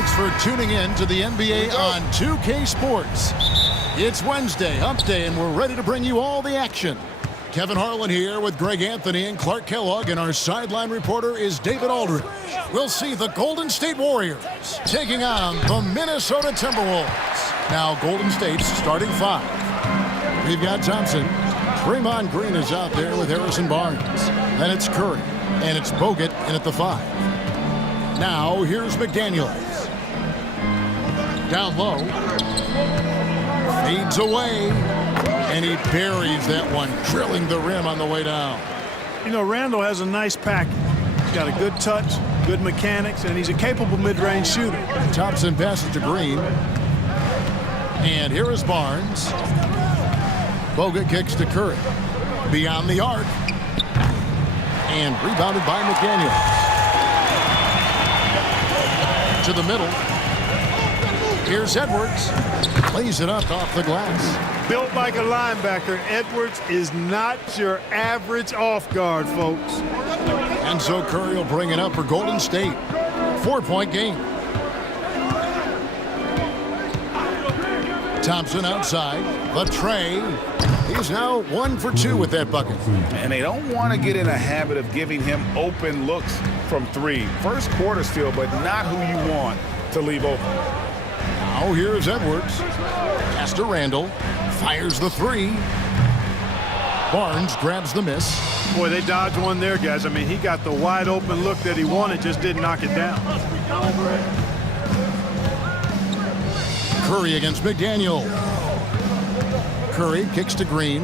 Thanks for tuning in to the NBA on 2K Sports. It's Wednesday, Hump Day, and we're ready to bring you all the action. Kevin Harlan here with Greg Anthony and Clark Kellogg, and our sideline reporter is David Aldridge. We'll see the Golden State Warriors taking on the Minnesota Timberwolves. Now, Golden State's starting five. We've got Thompson. Draymond Green is out there with Harrison Barnes. Then it's Curry, and it's Bogut in at the five. Now, here's McDaniels. Down low. Fades away. And he buries that one, drilling the rim on the way down. You know, Randall has a nice package. He's got a good touch, good mechanics, and he's a capable mid-range shooter. Thompson passes to Green. And here is Barnes. Bogut kicks to Curry. Beyond the arc. And rebounded by McDaniels. To the middle. Here's Edwards. Lays it up off the glass. Built like a linebacker, Edwards is not your average off guard, folks. And so Curry will bring it up for Golden State. 4-point game. Thompson outside. The tray. He's now 1 for 2 with that bucket. And they don't want to get in a habit of giving him open looks from three. First quarter still, but not who you want to leave open. Now here's Edwards. Pass to Randall. Fires the three. Barnes grabs the miss. Boy, they dodged one there, guys. I mean, he got the wide open look that he wanted, just didn't knock it down. Curry against McDaniel. Curry kicks to Green.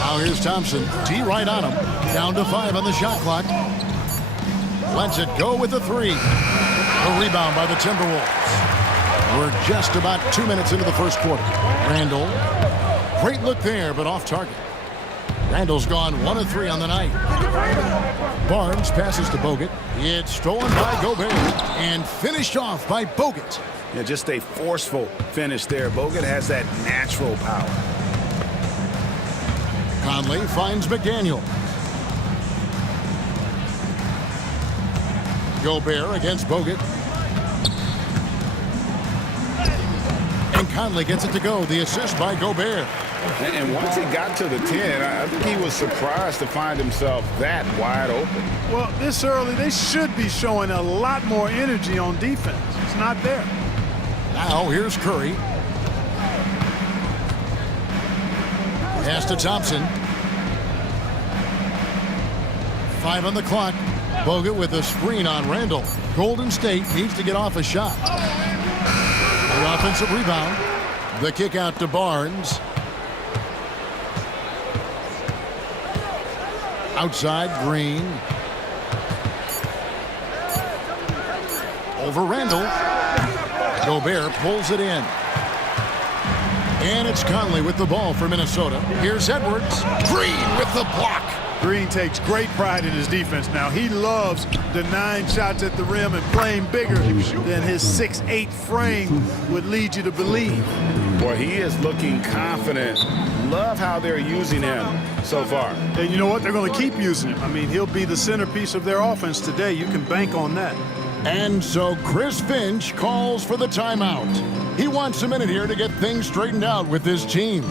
Now here's Thompson. T right on him. Down to 5 on the shot clock. Lets it go with the three. A rebound by the Timberwolves. We're just about 2 minutes into the first quarter. Randall. Great look there, but off target. Randall's gone 1 of 3 on the night. Barnes passes to Bogut. It's stolen by Gobert and finished off by Bogut. Yeah, just a forceful finish there. Bogut has that natural power. Conley finds McDaniel. Gobert against Bogut. And Conley gets it to go. The assist by Gobert. And once he got to the 10, I think he was surprised to find himself that wide open. Well, this early, they should be showing a lot more energy on defense. It's not there. Now here's Curry. Pass to Thompson. 5 on the clock. Bogut with a screen on Randall. Golden State needs to get off a shot. The offensive rebound. The kick out to Barnes. Outside, Green. Over Randall. Gobert pulls it in. And it's Conley with the ball for Minnesota. Here's Edwards. Green with the block. Green takes great pride in his defense now. He loves denying shots at the rim and playing bigger than his 6'8" frame would lead you to believe. Boy, he is looking confident. Love how they're using him so far. And you know what? They're going to keep using him. I mean, he'll be the centerpiece of their offense today. You can bank on that. And so Chris Finch calls for the timeout. He wants a minute here to get things straightened out with his team.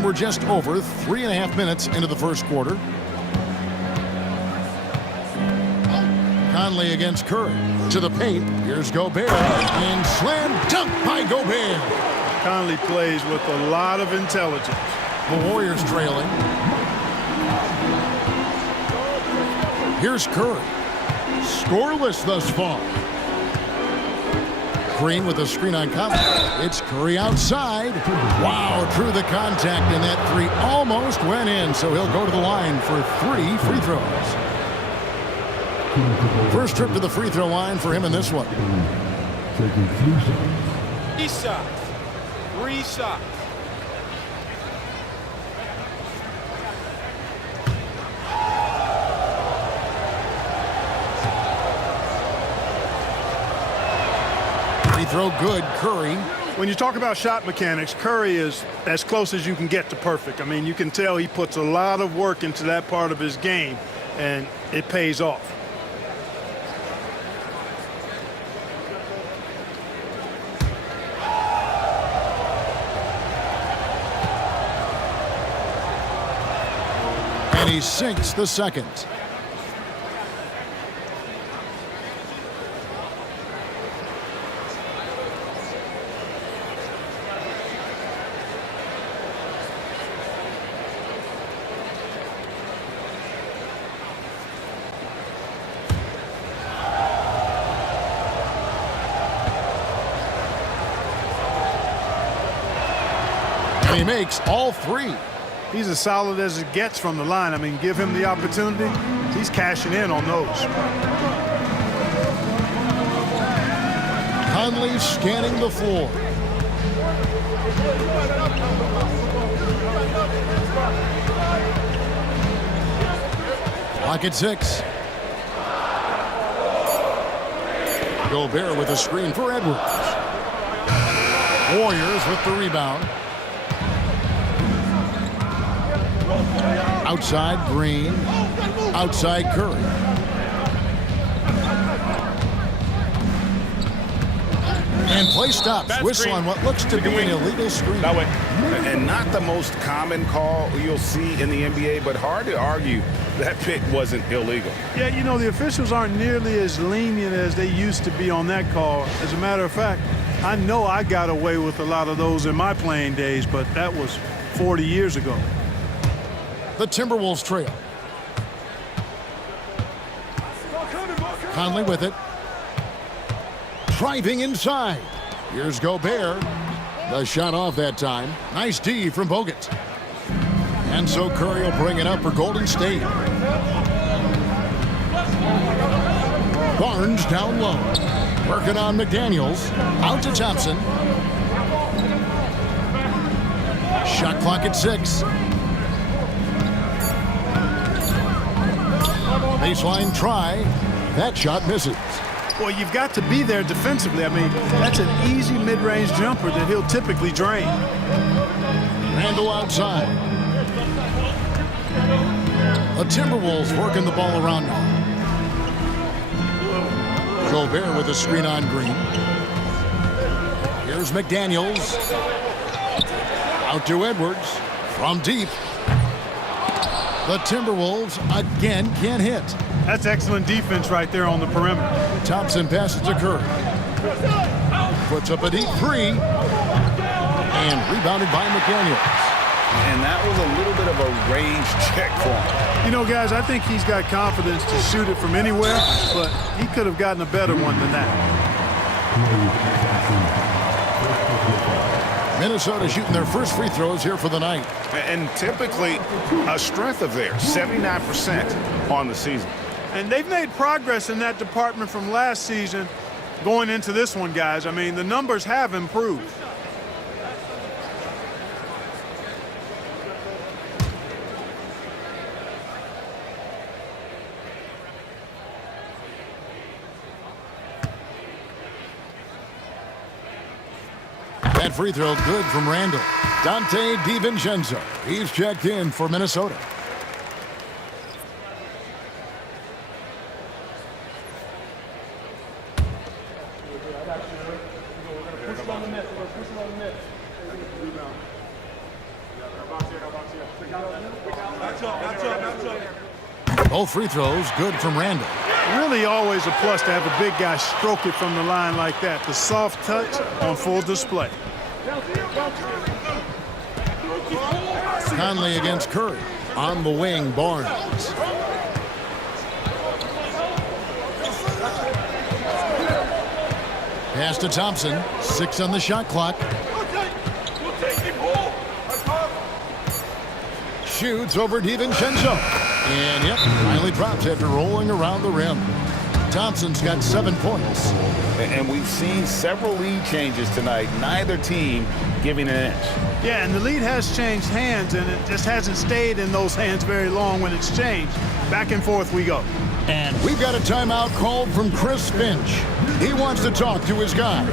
And we're just over 3.5 minutes into the first quarter. Conley against Curry. To the paint. Here's Gobert. And slam dunk by Gobert. Conley plays with a lot of intelligence. The Warriors trailing. Here's Curry. Scoreless thus far. Green with a screen on Conley. It's Curry outside. Wow, through the contact, and that three almost went in, so he'll go to the line for 3 free throws. First trip to the free throw line for him in this one. 3 shots. 3 shots. Free throw good, Curry. When you talk about shot mechanics, Curry is as close as you can get to perfect. I mean, you can tell he puts a lot of work into that part of his game, and it pays off. And he sinks the second. And he makes all 3. He's as solid as it gets from the line. I mean, give him the opportunity, he's cashing in on those. Conley scanning the floor. Clock at 6. Gobert with a screen for Edwards. Warriors with the rebound. Outside Green. Outside Curry. And play stops. Bad Whistle screen. on what looks to be an illegal screen. That way. And not the most common call you'll see in the NBA, but hard to argue that pick wasn't illegal. Yeah, you know, the officials aren't nearly as lenient as they used to be on that call. As a matter of fact, I know I got away with a lot of those in my playing days, but that was 40 years ago. The Timberwolves trail. Conley with it. Driving inside. Here's Gobert. The shot off that time. Nice D from Bogut. And so Curry will bring it up for Golden State. Barnes down low. Working on McDaniels. Out to Thompson. Shot clock at 6. Baseline try. That shot misses. Well, you've got to be there defensively. I mean, that's an easy mid-range jumper that he'll typically drain. Randall outside. The Timberwolves working the ball around now. Gobert with a screen on Green. Here's McDaniels. Out to Edwards. From deep. The Timberwolves again can't hit. That's excellent defense right there on the perimeter. Thompson passes to Curry. Puts up a deep 3. And rebounded by McDaniels. And that was a little bit of a range check for him. You know, guys, I think he's got confidence to shoot it from anywhere, but he could have gotten a better one than that. Minnesota shooting their first free throws here for the night. And typically a strength of theirs, 79% on the season. And they've made progress in that department from last season going into this one, guys. I mean, the numbers have improved. That free throw good from Randall. Dante DiVincenzo. He's checked in for Minnesota. Both free throws good from Randall. Really always a plus to have a big guy stroke it from the line like that. The soft touch on full display. Conley against Curry. On the wing, Barnes. Pass to Thompson. 6 on the shot clock. Shoots over DiVincenzo. And yep, finally drops after rolling around the rim. Thompson's got 7 points. And we've seen several lead changes tonight. Neither team giving an inch. Yeah, and the lead has changed hands, and it just hasn't stayed in those hands very long when it's changed. Back and forth we go. And we've got a timeout called from Chris Finch. He wants to talk to his guys.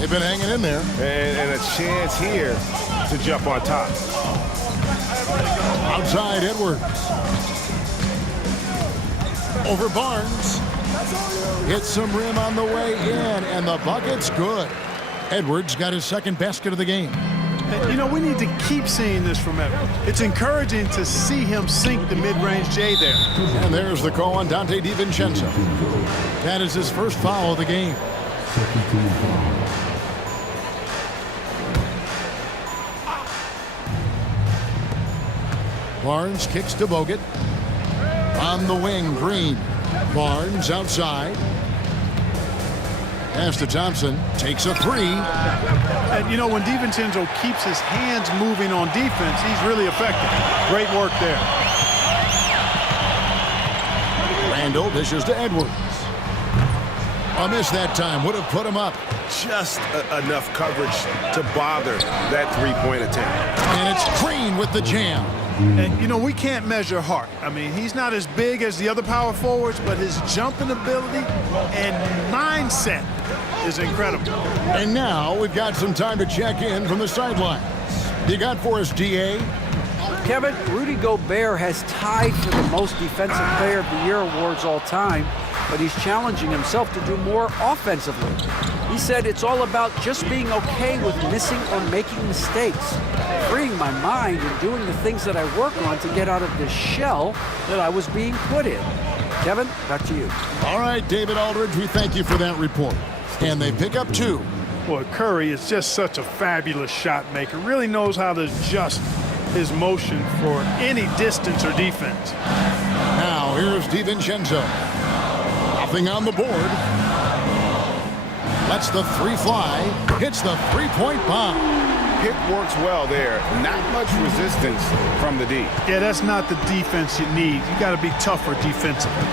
They've been hanging in there. And a chance here to jump on top. Outside Edwards. Over Barnes. Hits some rim on the way in, and the bucket's good. Edwards got his second basket of the game. And, you know, we need to keep seeing this from Edwards. It's encouraging to see him sink the mid-range J there. And there's the call on Dante DiVincenzo. That is his first foul of the game. Barnes kicks to Bogut. On the wing, Green. Barnes outside. Pass to Thompson. Takes a three. And, you know, when DiVincenzo keeps his hands moving on defense, he's really effective. Great work there. Randall dishes to Edwards. A miss that time. Would have put him up. Just enough coverage to bother that three-point attempt. And it's Green with the jam. And, you know, we can't measure heart. I mean, he's not as big as the other power forwards, but his jumping ability and mindset is incredible. And now we've got some time to check in from the sidelines. You got for us, DA? Kevin, Rudy Gobert has tied for the most Defensive Player of the Year awards all time, but he's challenging himself to do more offensively. He said it's all about just being okay with missing or making mistakes, freeing my mind and doing the things that I work on to get out of this shell that I was being put in. Kevin, back to you. All right, David Aldridge, we thank you for that report. And they pick up 2. Boy, Curry is just such a fabulous shot maker. Really knows how to adjust his motion for any distance or defense. Now, here's DiVincenzo. Nothing on the board. Lets the three fly. Hits the three-point bomb. Pick works well there. Not much resistance from the D. Yeah, that's not the defense you need. You got to be tougher defensively.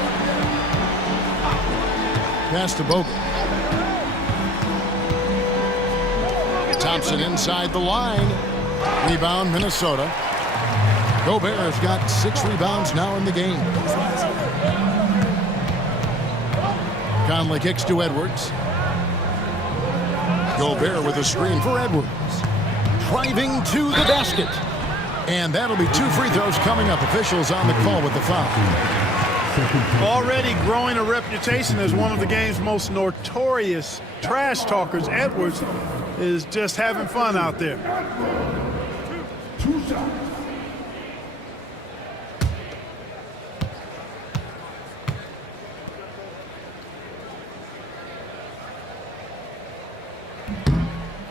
Pass to Bogut. Thompson inside the line. Rebound, Minnesota. Gobert has got 6 rebounds now in the game. Conley kicks to Edwards. Gobert with a screen for Edwards. Driving to the basket. And that'll be 2 free throws coming up. Officials on the call with the foul. Already growing a reputation as one of the game's most notorious trash talkers, Edwards is just having fun out there.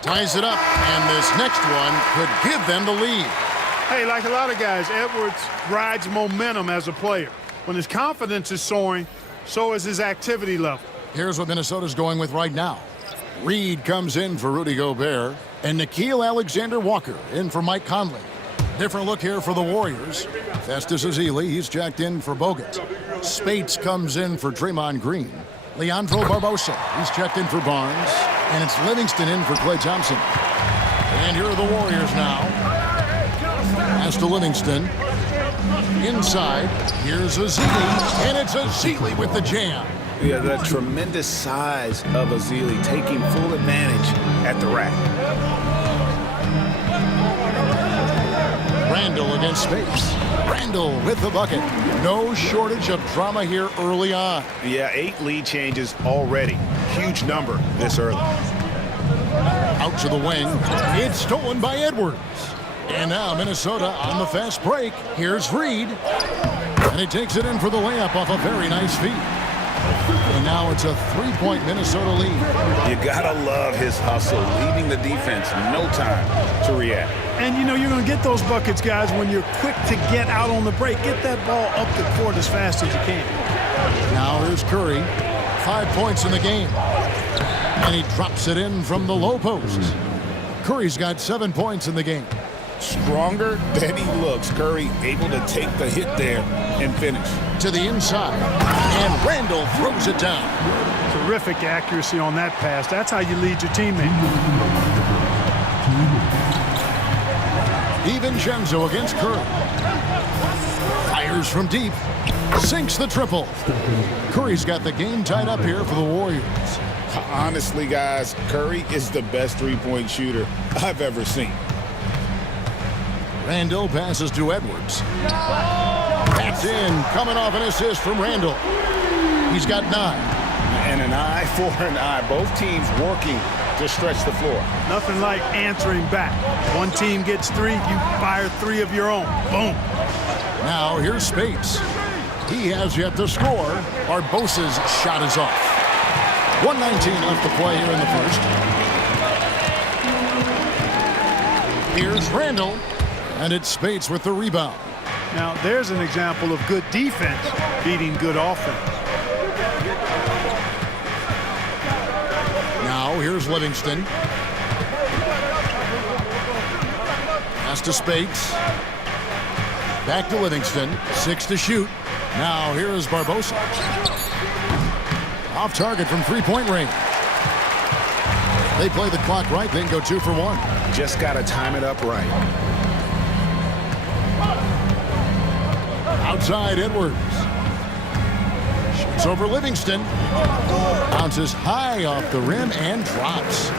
Ties it up, and this next one could give them the lead. Hey, like a lot of guys, Edwards rides momentum as a player. When his confidence is soaring, so is his activity level. Here's what Minnesota's going with right now. Reed comes in for Rudy Gobert, and Nickeil Alexander-Walker in for Mike Conley. Different look here for the Warriors. Festus Ezeli, he's jacked in for Bogut. Spates comes in for Draymond Green. Leandro Barbosa, he's checked in for Barnes. And it's Livingston in for Klay Thompson. And here are the Warriors now. Pass to Livingston. Inside, here's Ezeli, and it's Ezeli with the jam. Yeah, the tremendous size of Ezeli taking full advantage at the rack. Randall against Space. Randall with the bucket. No shortage of drama here early on. Yeah, 8 lead changes already. Huge number this early. Out to the wing. It's stolen by Edwards. And now Minnesota on the fast break. Here's Reed. And he takes it in for the layup off a very nice feed. And now it's a 3-point Minnesota lead. You gotta love his hustle, leaving the defense no time to react. And you know you're going to get those buckets, guys, when you're quick to get out on the break. Get that ball up the court as fast as you can. Now here's Curry. 5 points in the game. And he drops it in from the low post. Curry's got 7 points in the game. Stronger than he looks. Curry able to take the hit there and finish. To the inside. And Randall throws it down. Terrific accuracy on that pass. That's how you lead your teammate. DiVincenzo against Curry. Fires from deep. Sinks the triple. Curry's got the game tied up here for the Warriors. Honestly, guys, Curry is the best three-point shooter I've ever seen. Randall passes to Edwards. That's in. Coming off an assist from Randall. He's got 9. And an eye for an eye. Both teams working to stretch the floor. Nothing like answering back. One team gets 3, you fire 3 of your own. Boom. Now here's Spates. He has yet to score. Barbosa's shot is off. 1:19 left to play here in the first. Here's Randall. And it's Spates with the rebound. Now, there's an example of good defense beating good offense. Now, here's Livingston. Pass to Spates. Back to Livingston. 6 to shoot. Now, here's Barbosa. Off target from three-point range. They play the clock right, then go 2 for 1. Just got to time it up right. Outside Edwards. Shoots over Livingston. Bounces high off the rim and drops.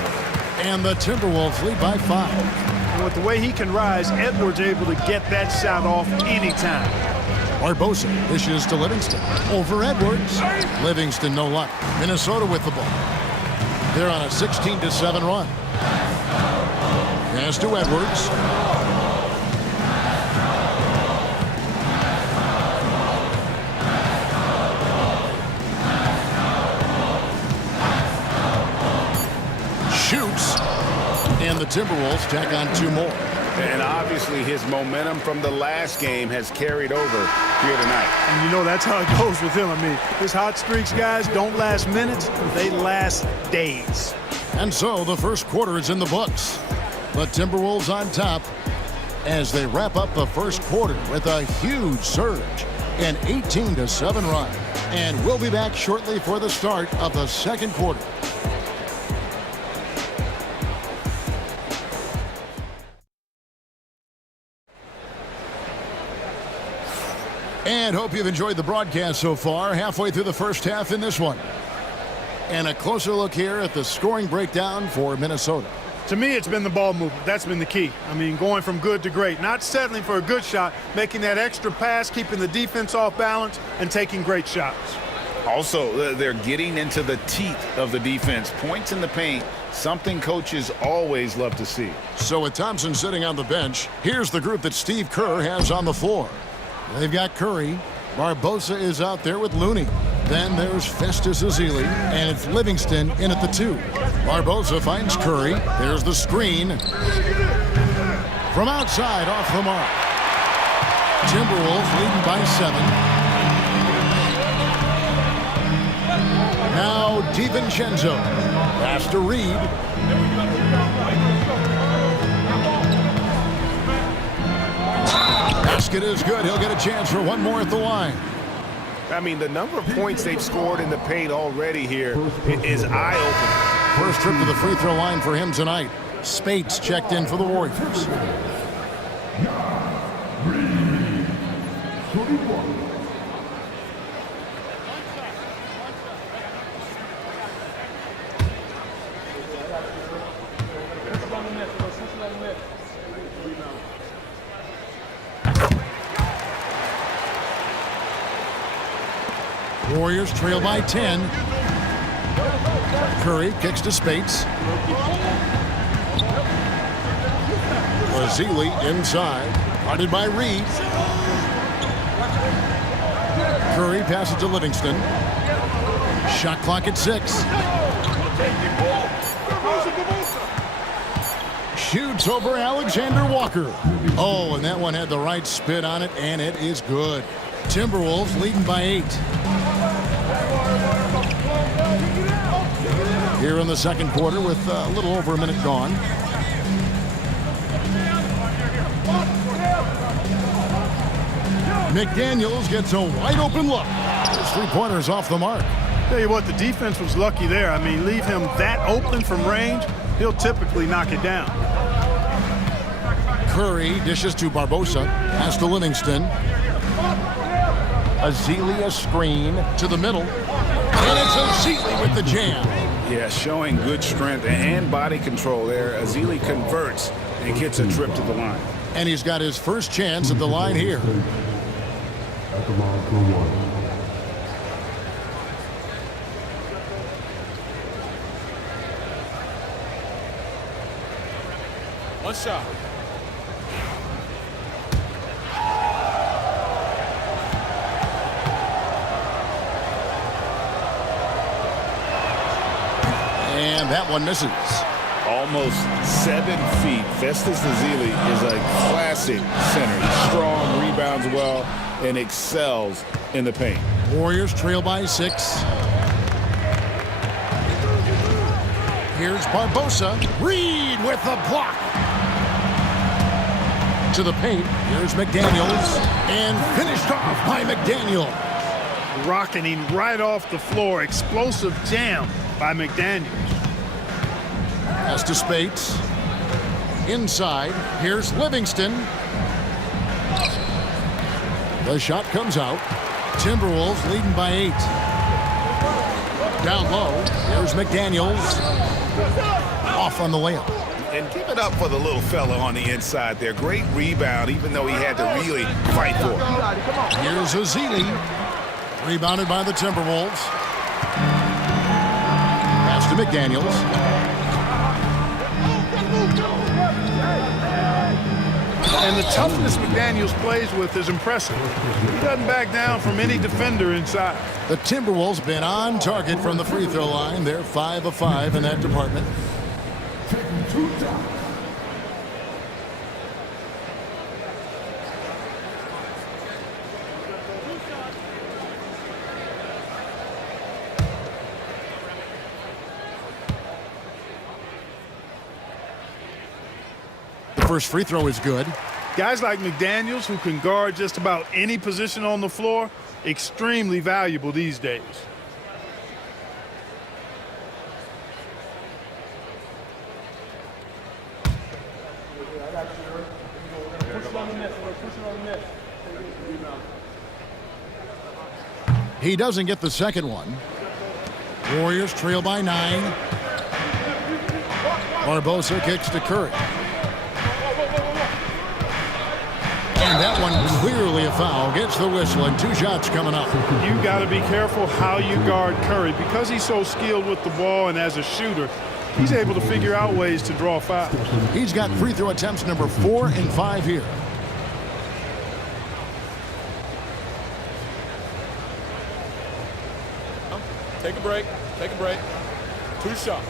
And the Timberwolves lead by 5. And with the way he can rise, Edwards able to get that shot off anytime. Barbosa dishes to Livingston. Over Edwards. Livingston no luck. Minnesota with the ball. They're on a 16-7 run. Pass to Edwards. Shoots, and the Timberwolves tack on 2 more. And obviously his momentum from the last game has carried over here tonight. And you know that's how it goes with him. I mean, his hot streaks, guys, don't last minutes. They last days. And so the first quarter is in the books. The Timberwolves on top as they wrap up the first quarter with a huge surge, an 18-7 run. And we'll be back shortly for the start of the second quarter. And hope you've enjoyed the broadcast so far. Halfway through the first half in this one. And a closer look here at the scoring breakdown for Minnesota. To me, it's been the ball movement. That's been the key. I mean, going from good to great. Not settling for a good shot, making that extra pass, keeping the defense off balance, and taking great shots. Also, they're getting into the teeth of the defense. Points in the paint, something coaches always love to see. So with Thompson sitting on the bench, here's the group that Steve Kerr has on the floor. They've got Curry. Barbosa is out there with Looney. Then there's Festus Ezeli, and it's Livingston in at the 2. Barbosa finds Curry. There's the screen. From outside, off the mark. Timberwolves leading by 7. Now DiVincenzo. Pass to Reed. Basket is good. He'll get a chance for one more at the line. I mean, the number of points they've scored in the paint already here is eye-opening. First trip to the free throw line for him tonight. Spates checked in for the Warriors. Warriors trail by 10. Curry kicks to Spates. Ezeli inside. Guarded by Reed. Curry passes to Livingston. Shot clock at 6. Shoots over Alexander Walker. Oh, and that one had the right spin on it, and it is good. Timberwolves leading by 8. Here in the second quarter with a little over a minute gone. McDaniels gets a wide open look. His 3-pointers off the mark. Tell you what, the defense was lucky there. I mean, leave him that open from range, he'll typically knock it down. Curry dishes to Barbosa. Pass to Livingston. Ezeli a screen to the middle. And it's Ezeli with the jam. Yeah, showing good strength and body control there. Ezeli converts and gets a trip to the line. And he's got his first chance at the line here. At the line for 1. One shot. And that one misses. Almost 7 feet. Festus Ezeli is a classic center. He's strong, rebounds well, and excels in the paint. Warriors trail by 6. Here's Barbosa. Reed with the block. To the paint. Here's McDaniels. And finished off by McDaniels. Rocketing right off the floor. Explosive jam by McDaniels. Pass to Spates. Inside. Here's Livingston. The shot comes out. Timberwolves leading by 8. Down low. Here's McDaniels. Off on the layup. And give it up for the little fella on the inside there. Great rebound, even though he had to really fight for it. Here's Ezeli. Rebounded by the Timberwolves. Pass to McDaniels. And the toughness McDaniels plays with is impressive. He doesn't back down from any defender inside. The Timberwolves been on target from the free throw line. They're 5 of 5 in that department. The first free throw is good. Guys like McDaniels, who can guard just about any position on the floor, extremely valuable these days. He doesn't get the second one. Warriors trail by 9. Barbosa kicks to Curry. And that one clearly a foul. Gets the whistle and 2 shots coming up. You got to be careful how you guard Curry. Because he's so skilled with the ball and as a shooter, he's able to figure out ways to draw fouls. He's got free throw attempts number 4 and 5 here. Take a break. Take a break. 2 shots.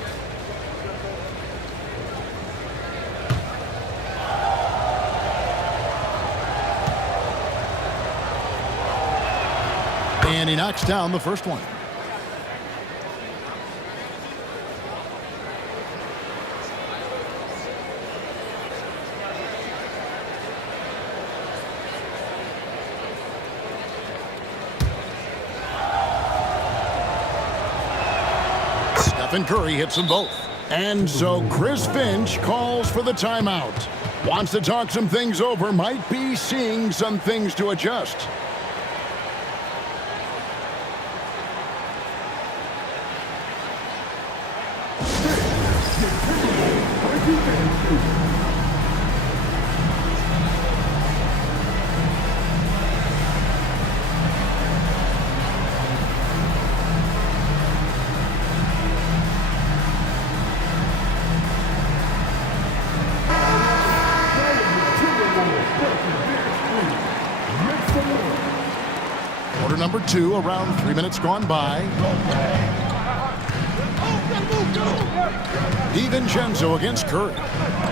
And he knocks down the first one. Stephen Curry hits them both. And so Chris Finch calls for the timeout. Wants to talk some things over, might be seeing some things to adjust. Quarter number 2, around 3 minutes gone by. DiVincenzo against Curry.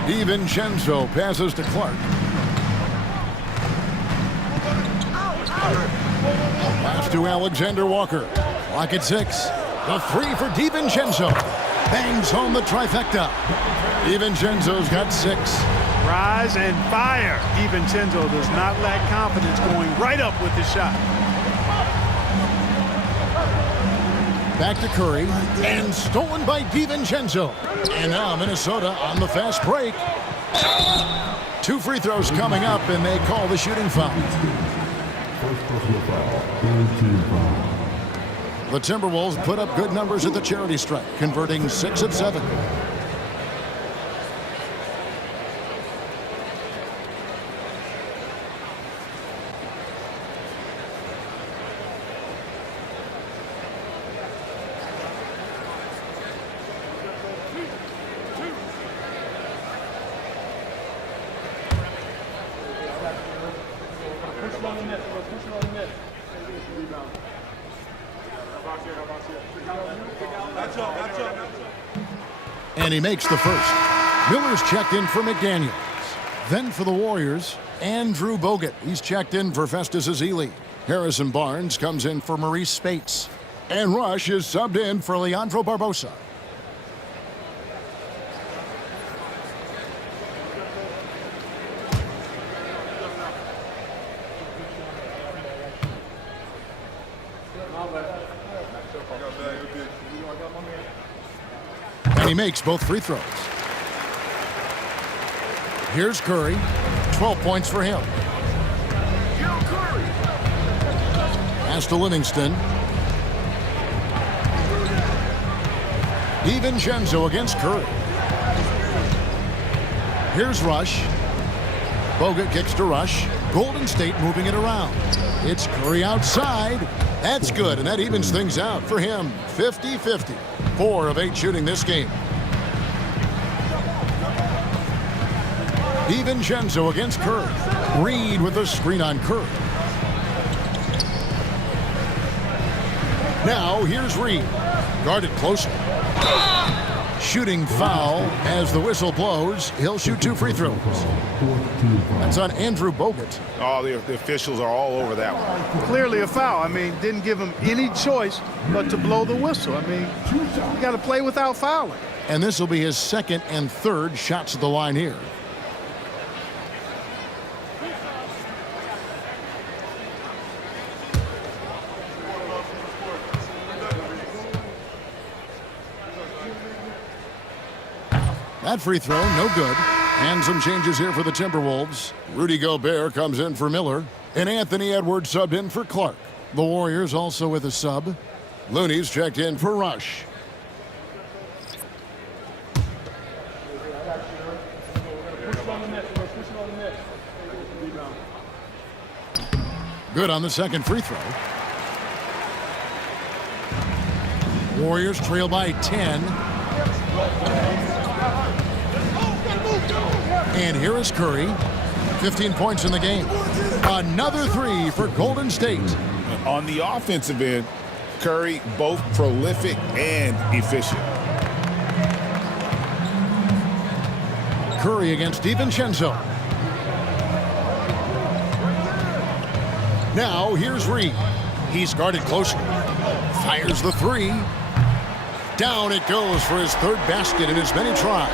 DiVincenzo passes to Clark. Pass to Alexander Walker. Clock at 6. The 3 for DiVincenzo. Bangs home the trifecta. DiVincenzo's got 6. Rise and fire. DiVincenzo does not lack confidence, going right up with the shot. Back to Curry, and stolen by DiVincenzo. And now Minnesota on the fast break. 2 free throws coming up, and they call the shooting foul. First personal foul. Team foul. The Timberwolves put up good numbers at the charity stripe, converting 6 of 7. And he makes the first. Miller's checked in for McDaniels. Then for the Warriors, Andrew Bogut. He's checked in for Festus Ezeli. Harrison Barnes comes in for Maurice Spates. And Rush is subbed in for Leandro Barbosa. And he makes both free throws. Here's Curry. 12 points for him. Pass to Livingston. DiVincenzo against Curry. Here's Rush. Bogut kicks to Rush. Golden State moving it around. It's Curry outside. That's good, and that evens things out for him. 50-50. 4 of 8 shooting this game. DiVincenzo against Curry. Reed with a screen on Curry. Now here's Reed. Guarded closely. Shooting foul as the whistle blows. He'll shoot 2 free throws. That's on Andrew Bogut. Oh, the officials are all over that one. Clearly a foul. I mean, didn't give him any choice but to blow the whistle. I mean, you got to play without fouling. And this will be his 2nd and 3rd shots at the line here. That free throw, no good. And some changes here for the Timberwolves. Rudy Gobert comes in for Miller. And Anthony Edwards subbed in for Clark. The Warriors also with a sub. Looney's checked in for Rush. Good on the 2nd free throw. Warriors trail by 10. And here is Curry. 15 points in the game. Another 3 for Golden State. On the offensive end, Curry, both prolific and efficient. Curry against DiVincenzo. Now here's Reed. He's guarded closely. Fires the three. Down it goes for his third basket in as many tries.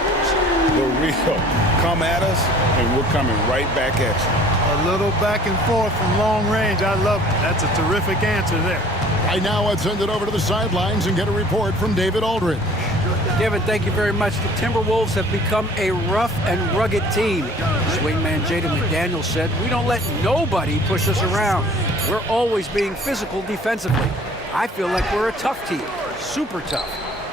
The real come at us, and we're coming right back at you. A little back and forth from long range. I love it. That's a terrific answer there. Right now, I'd send it over to the sidelines and get a report from David Aldridge. Kevin, thank you very much. The Timberwolves have become a rough and rugged team. Swingman Jaden McDaniels said, "We don't let nobody push us around. We're always being physical defensively. I feel like we're a tough team, super tough."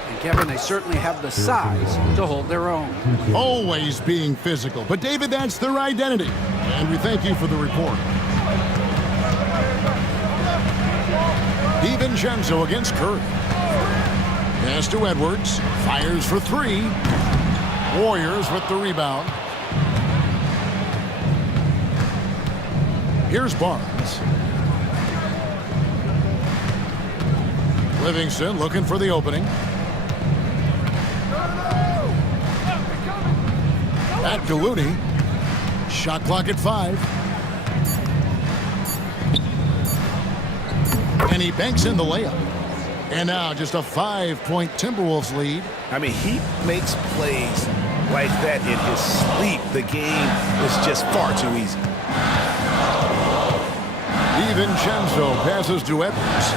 And Kevin, they certainly have the size to hold their own. Always being physical. But David, that's their identity. And we thank you for the report. DiVincenzo against Curry. Pass to Edwards. Fires for three. Warriors with the rebound. Here's Barnes. Livingston looking for the opening. Back to Looney. Shot clock at 5. And he banks in the layup. And now just a 5-point Timberwolves lead. I mean, he makes plays like that in his sleep. The game is just far too easy. DiVincenzo passes to Edwards.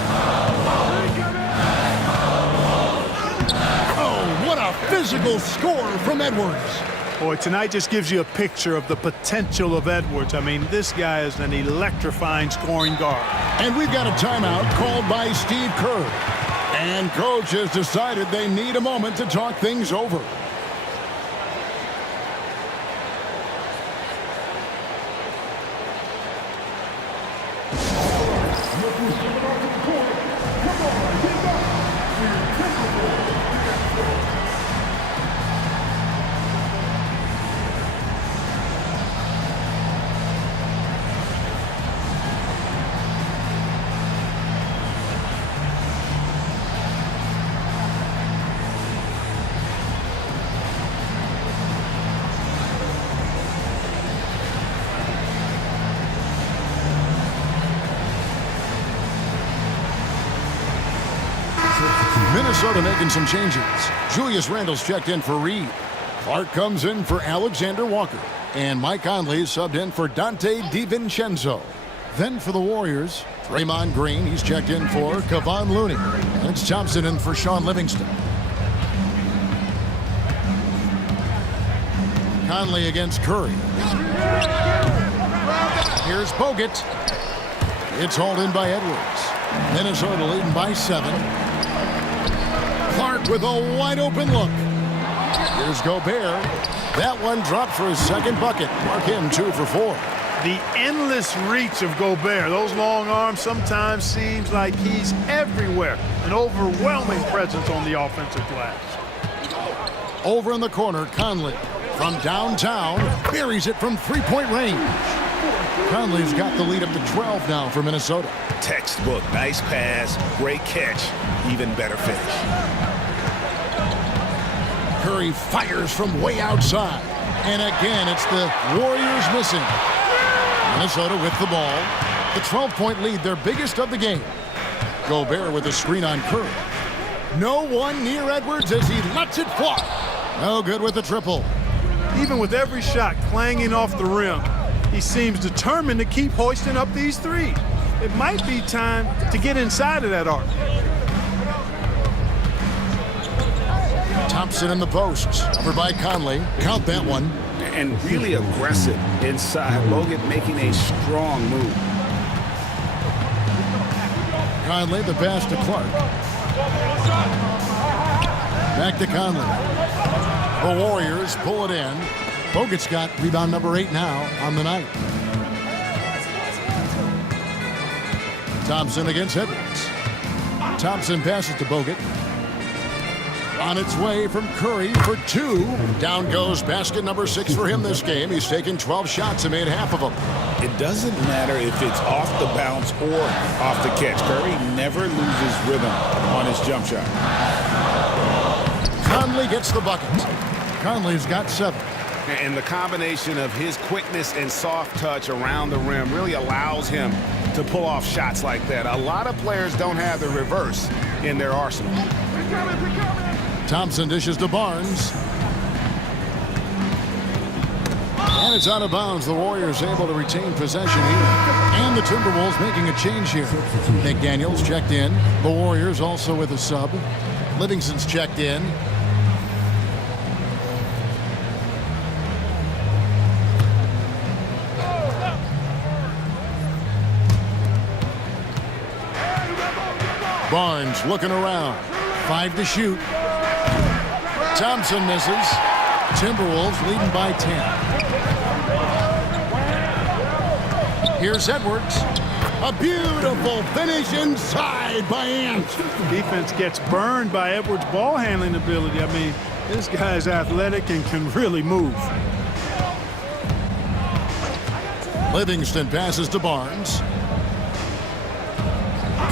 Oh, what a physical score from Edwards. Boy, tonight just gives you a picture of the potential of Edwards. I mean, this guy is an electrifying scoring guard. And we've got a timeout called by Steve Kerr. And coach has decided they need a moment to talk things over. Minnesota making some changes. Julius Randle's checked in for Reed. Clark comes in for Alexander Walker. And Mike Conley subbed in for Dante DiVincenzo. Then for the Warriors, Draymond Green, he's checked in for Kevon Looney. And it's Thompson in for Sean Livingston. Conley against Curry. Here's Bogut. It's hauled in by Edwards. Minnesota leading by 7. Clark with a wide open look. Here's Gobert. That one dropped for his second bucket. Mark him 2 for 4. The endless reach of Gobert. Those long arms sometimes seems like he's everywhere. An overwhelming presence on the offensive glass. Over in the corner, Conley from downtown buries it from 3-point range. Conley's got the lead up to 12 now for Minnesota. Textbook, nice pass, great catch, even better finish. Curry fires from way outside. And again, it's the Warriors missing. Minnesota with the ball. The 12-point lead, their biggest of the game. Gobert with a screen on Curry. No one near Edwards as he lets it fly. No good with the triple. Even with every shot clanging off the rim, he seems determined to keep hoisting up these threes. It might be time to get inside of that arc. Thompson in the post. Over by Conley. Count that one. And really aggressive inside. Bogut making a strong move. Conley, the pass to Clark. Back to Conley. The Warriors pull it in. Bogut's got rebound number 8 now on the night. Thompson against Edwards. Thompson passes to Bogut. On its way from Curry for 2. Down goes basket number 6 for him this game. He's taken 12 shots and made half of them. It doesn't matter if it's off the bounce or off the catch. Curry never loses rhythm on his jump shot. Conley gets the bucket. Conley's got 7. And the combination of his quickness and soft touch around the rim really allows him to pull off shots like that. A lot of players don't have the reverse in their arsenal. Thompson dishes to Barnes. And it's out of bounds. The Warriors able to retain possession here. And the Timberwolves making a change here. McDaniels checked in. The Warriors also with a sub. Livingston's checked in. Barnes looking around. 5 to shoot. Thompson misses. Timberwolves leading by 10. Here's Edwards. A beautiful finish inside by Ant. Defense gets burned by Edwards' ball handling ability. I mean, this guy's athletic and can really move. Livingston passes to Barnes.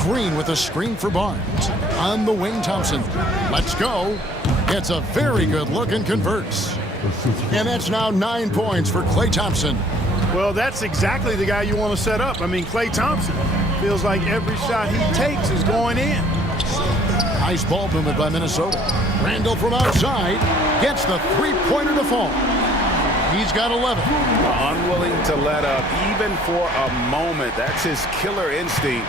Green with a screen for Barnes. On the wing, Thompson. Let's go. It's a very good look and converts. And that's now 9 points for Klay Thompson. Well, that's exactly the guy you want to set up. I mean, Klay Thompson feels like every shot he takes is going in. Nice ball movement by Minnesota. Randall from outside gets the three-pointer to fall. He's got 11. Unwilling to let up even for a moment. That's his killer instinct,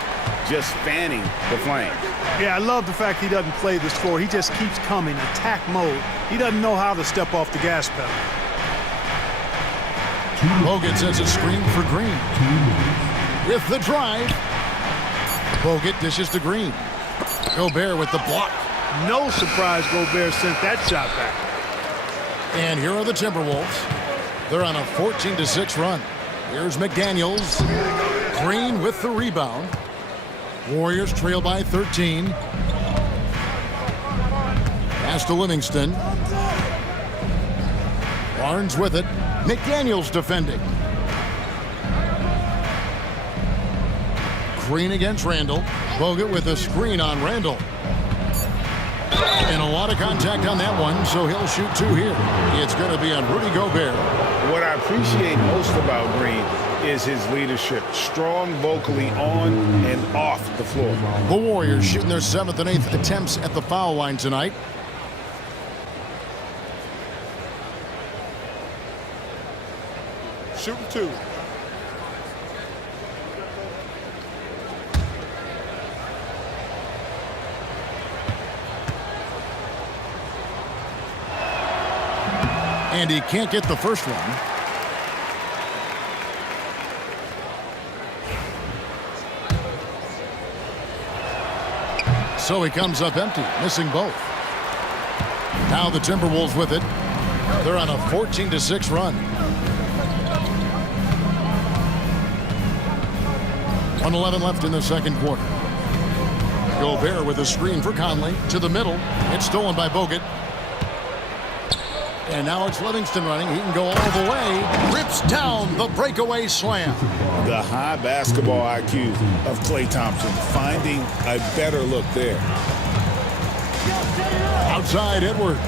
just fanning the flame. Yeah, I love the fact he doesn't play the score. He just keeps coming, attack mode. He doesn't know how to step off the gas pedal. Bogut sets a screen for Green. With the drive. Bogut dishes to Green. Gobert with the block. No surprise Gobert sent that shot back. And here are the Timberwolves. They're on a 14-6 run. Here's McDaniels. Green with the rebound. Warriors trail by 13. Pass to Livingston. Barnes with it. McDaniels defending. Green against Randall. Bogut with a screen on Randall. And a lot of contact on that one, so he'll shoot 2 here. It's going to be on Rudy Gobert. What I appreciate most about Green is his leadership. Strong vocally on and off the floor. The Warriors shooting their 7th and 8th attempts at the foul line tonight. Shooting 2. And he can't get the first one. So he comes up empty, missing both. Now the Timberwolves with it. They're on a 14-6 run. 1:11 left in the second quarter. Gobert with a screen for Conley. To the middle. It's stolen by Bogut. And now it's Livingston running. He can go all the way. Rips down the breakaway slam. The high basketball IQ of Klay Thompson, finding a better look there. Outside Edwards.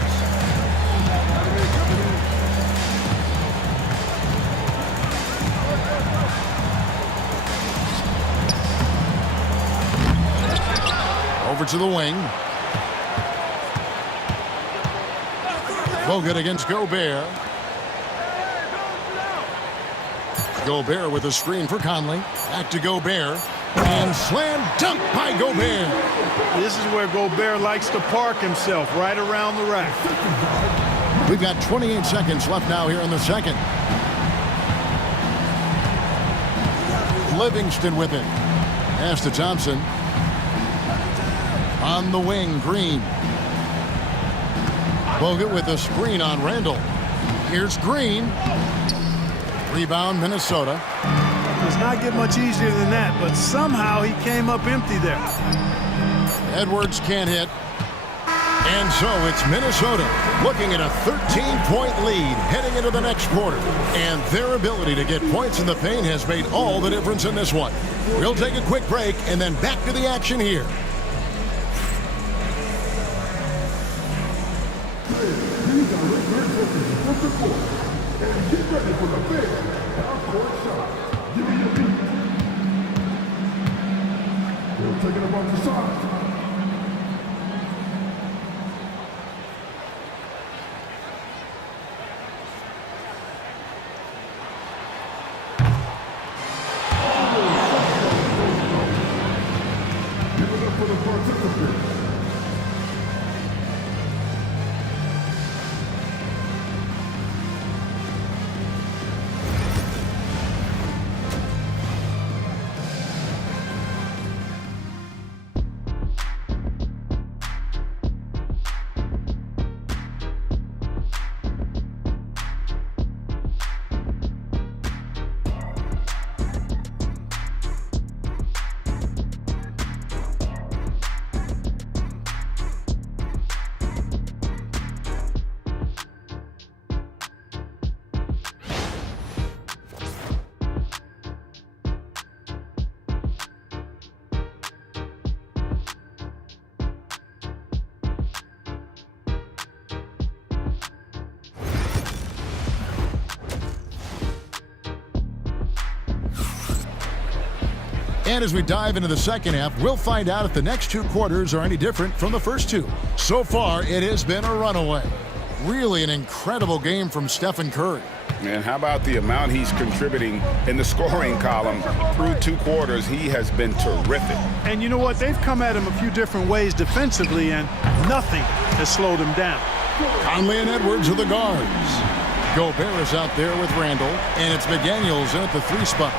Over to the wing. Bogut against Gobert. Gobert with a screen for Conley. Back to Gobert. And slam dunk by Gobert. This is where Gobert likes to park himself, right around the rack. We've got 28 seconds left now here in the second. Livingston with it. Pass to Thompson. On the wing, Green. Bogut with a screen on Randall. Here's Green. Rebound, Minnesota. Does not get much easier than that, but somehow he came up empty there. Edwards can't hit. And so it's Minnesota looking at a 13-point lead heading into the next quarter. And their ability to get points in the paint has made all the difference in this one. We'll take a quick break and then back to the action here. Get ready for the big half-court shot. Give me your beat. They're taking a bunch of shots. Give it up for the participants. And as we dive into the second half, we'll find out if the next two quarters are any different from the first two. So far, it has been a runaway. Really an incredible game from Stephen Curry. And how about the amount he's contributing in the scoring column through two quarters? He has been terrific. And you know what? They've come at him a few different ways defensively, and nothing has slowed him down. Conley and Edwards are the guards. Gobert is out there with Randall, and it's McDaniels at the 3 spot.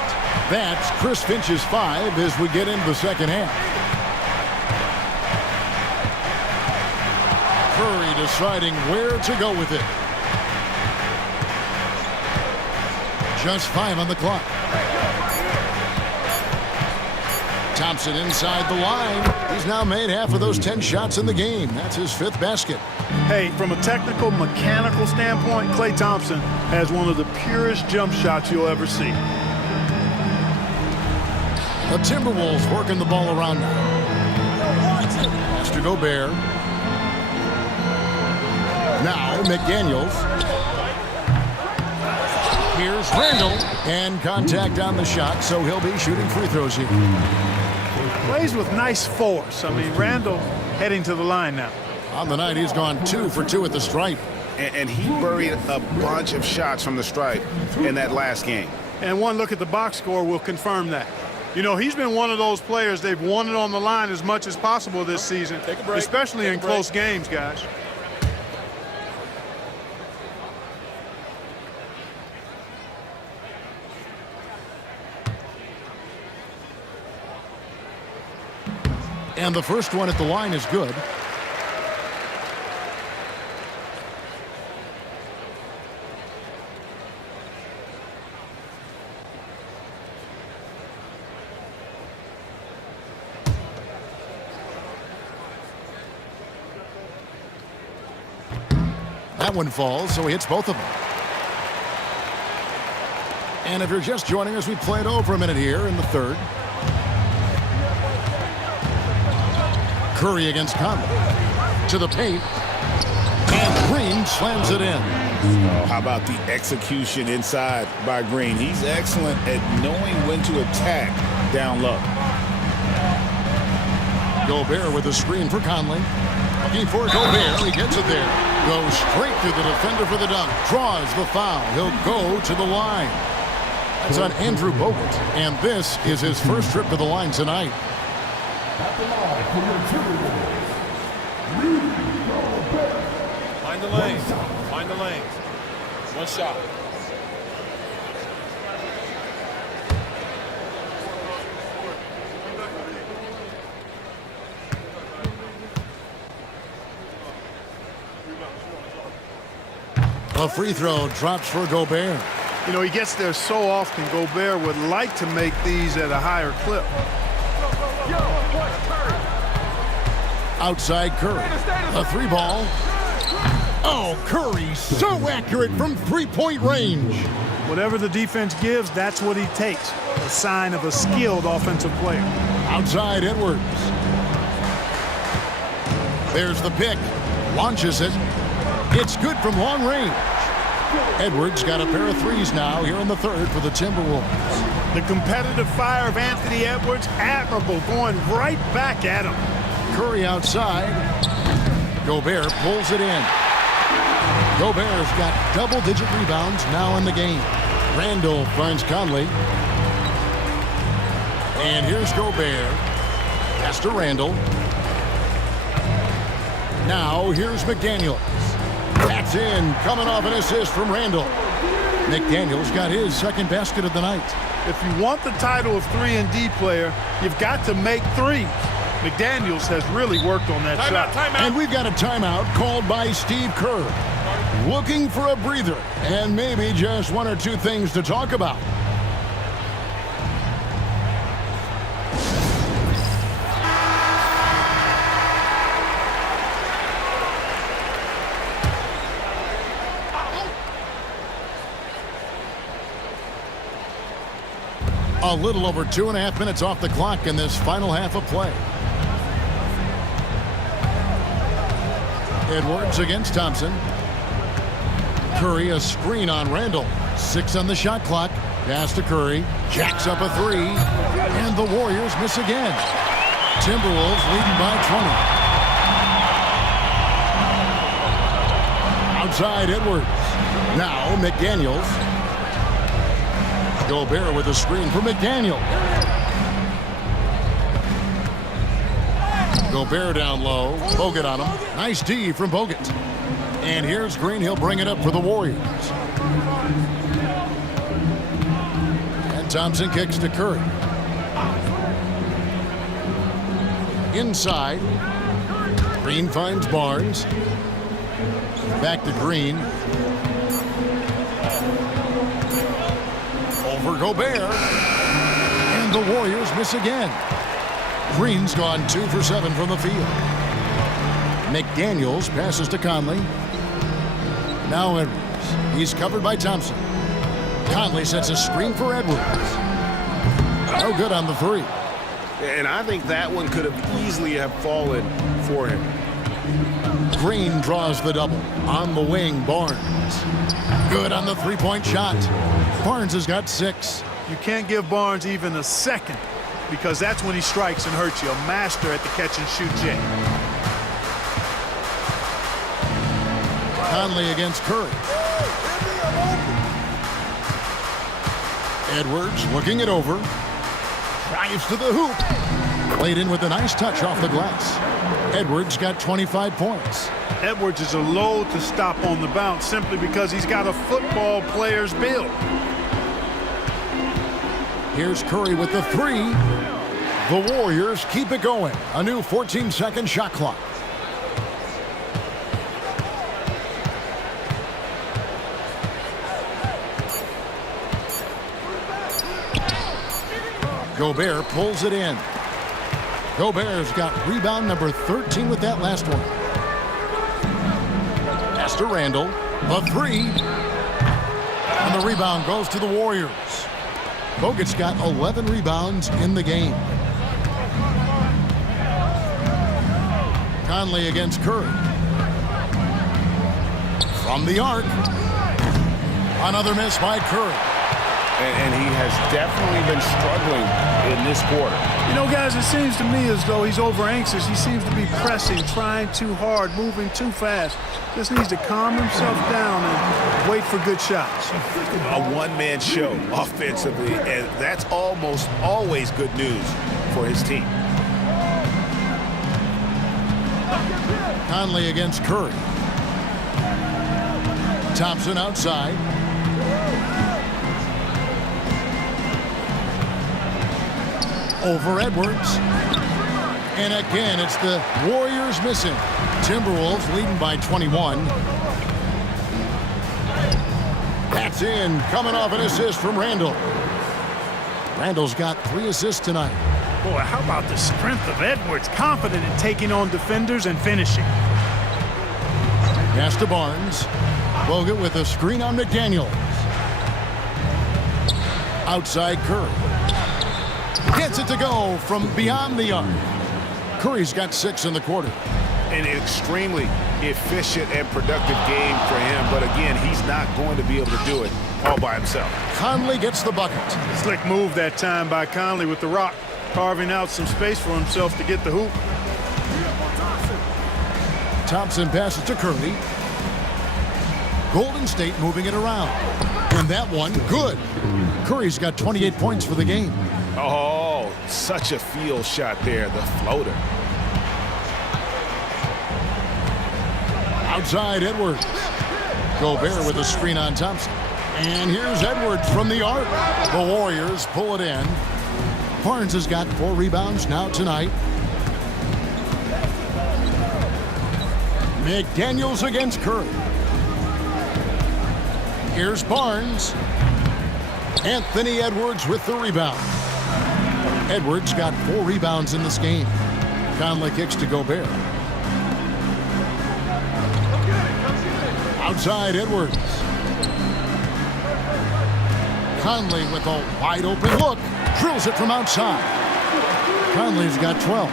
That's Chris Finch's 5 as we get into the second half. Curry deciding where to go with it. Just 5 on the clock. Thompson inside the line. He's now made half of those 10 shots in the game. That's his 5th basket. Hey, from a technical, mechanical standpoint, Klay Thompson has one of the purest jump shots you'll ever see. The Timberwolves working the ball around now. Pass to Gobert. Now McDaniels. Here's Randall. And contact on the shot, so he'll be shooting free throws here. Plays with nice force. I mean, Randall heading to the line now. On the night, he's gone 2 for 2 at the stripe. And he buried a bunch of shots from the stripe in that last game. And one look at the box score will confirm that. You know, he's been one of those players they've wanted on the line as much as possible this season, especially in close games, guys. And the first one at the line is good. That one falls, so he hits both of them. And if you're just joining us, we played over a minute here in the third. Curry against Conley. To the paint. And Green slams it in. Oh, how about the execution inside by Green? He's excellent at knowing when to attack down low. Gobert with a screen for Conley. Looking for Gobert. He gets it there. Goes straight to the defender for the dunk. Draws the foul. He'll go to the line. That's on Andrew Bogut. And this is his first trip to the line tonight. At the line for your Timberwolves. Find the lanes. Find the lanes. One shot. A free throw drops for Gobert. You know, he gets there so often. Gobert would like to make these at a higher clip. Outside Curry. A three ball. Oh, Curry so accurate from three-point range. Whatever the defense gives, that's what he takes. A sign of a skilled offensive player. Outside Edwards. There's the pick. Launches it. It's good from long range. Edwards got a pair of threes now here in the third for the Timberwolves. The competitive fire of Anthony Edwards, admirable, going right back at him. Curry outside. Gobert pulls it in. Gobert's got double-digit rebounds now in the game. Randall finds Conley. And here's Gobert. Pass to Randall. Now here's McDaniels. That's in, coming off an assist from Randall. McDaniels got his second basket of the night. If you want the title of 3-and-D player, you've got to make threes. McDaniels has really worked on that shot. Timeout. And we've got a timeout called by Steve Kerr. Looking for a breather and maybe just one or two things to talk about. A little over 2.5 minutes off the clock in this final half of play. Edwards against Thompson. Curry a screen on Randall. 6 on the shot clock. Pass to Curry. Jacks up a three. And the Warriors miss again. Timberwolves leading by 20. Outside Edwards. Now McDaniels. Gobert with a screen for McDaniel. Gobert down low. Bogut on him. Nice D from Bogut. And here's Green. He'll bring it up for the Warriors. And Thompson kicks to Curry. Inside. Green finds Barnes. Back to Green. Over Gobert. And the Warriors miss again. Green's gone 2 for 7 from the field. McDaniels passes to Conley. Now Edwards. He's covered by Thompson. Conley sets a screen for Edwards. No good on the three. And I think that one could have easily have fallen for him. Green draws the double. On the wing, Barnes. Good on the three-point shot. Barnes has got 6. You can't give Barnes even a second because that's when he strikes and hurts you. A master at the catch-and-shoot jam. Conley against Curry. Edwards looking it over. Drives to the hoop. Played in with a nice touch off the glass. Edwards got 25 points. Edwards is a load to stop on the bounce simply because he's got a football player's build. Here's Curry with the three. The Warriors keep it going. A new 14-second shot clock. Gobert pulls it in. Gobert's got rebound number 13 with that last one. Pass to Randall. A three. And the rebound goes to the Warriors. Bogut's got 11 rebounds in the game. Conley against Curry. From the arc. Another miss by Curry. And he has definitely been struggling in this quarter. You know, guys, it seems to me as though he's over anxious. He seems to be pressing, trying too hard, moving too fast. Just needs to calm himself down and wait for good shots. A one-man show offensively, and that's almost always good news for his team. Conley against Curry. Thompson outside. Over Edwards. And again, it's the Warriors missing. Timberwolves leading by 21. That's in, coming off an assist from Randall. Randall's got 3 assists tonight. Boy, how about the strength of Edwards? Confident in taking on defenders and finishing. Pass to Barnes. Bogut with a screen on McDaniels. Outside Curry. Gets it to go from beyond the arc. Curry's got 6 in the quarter. An extremely efficient and productive game for him, but again, he's not going to be able to do it all by himself. Conley gets the bucket. Slick move that time by Conley with the rock, carving out some space for himself to get the hoop. Thompson passes to Curry. Golden State moving it around. And that one, good. Curry's got 28 points for the game. Oh, such a field shot there, the floater. Outside Edwards. Gobert with a screen on Thompson. And here's Edwards from the arc. The Warriors pull it in. Barnes has got 4 rebounds now tonight. McDaniels against Curry. Here's Barnes. Anthony Edwards with the rebound. Edwards got 4 rebounds in this game. Conley kicks to Gobert. Outside Edwards. Conley with a wide open look. Drills it from outside. Conley's got 12.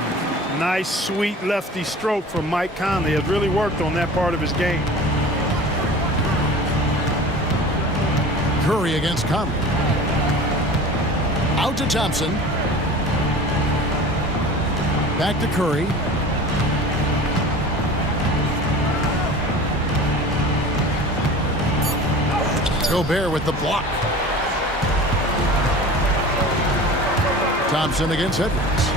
Nice, sweet lefty stroke from Mike Conley. Has really worked on that part of his game. Curry against Conley. Out to Thompson. Back to Curry. Gobert with the block. Thompson against Edwards.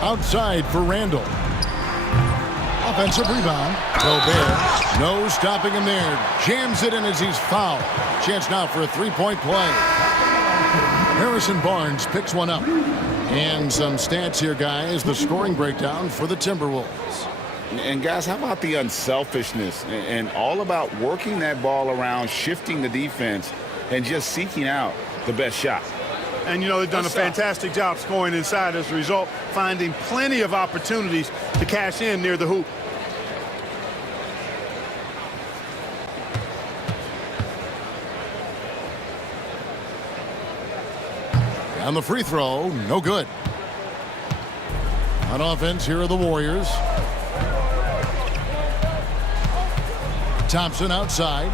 Outside for Randall. Offensive rebound. Gobert. No stopping him there. Jams it in as he's fouled. Chance now for a 3-point play. Harrison Barnes picks one up. And some stats here, guys. The scoring breakdown for the Timberwolves. And guys, how about the unselfishness and all about working that ball around, shifting the defense, and just seeking out the best shot. And, you know, they've done a fantastic job scoring inside as a result, finding plenty of opportunities to cash in near the hoop. And the free throw, no good. On offense, here are the Warriors. Thompson outside.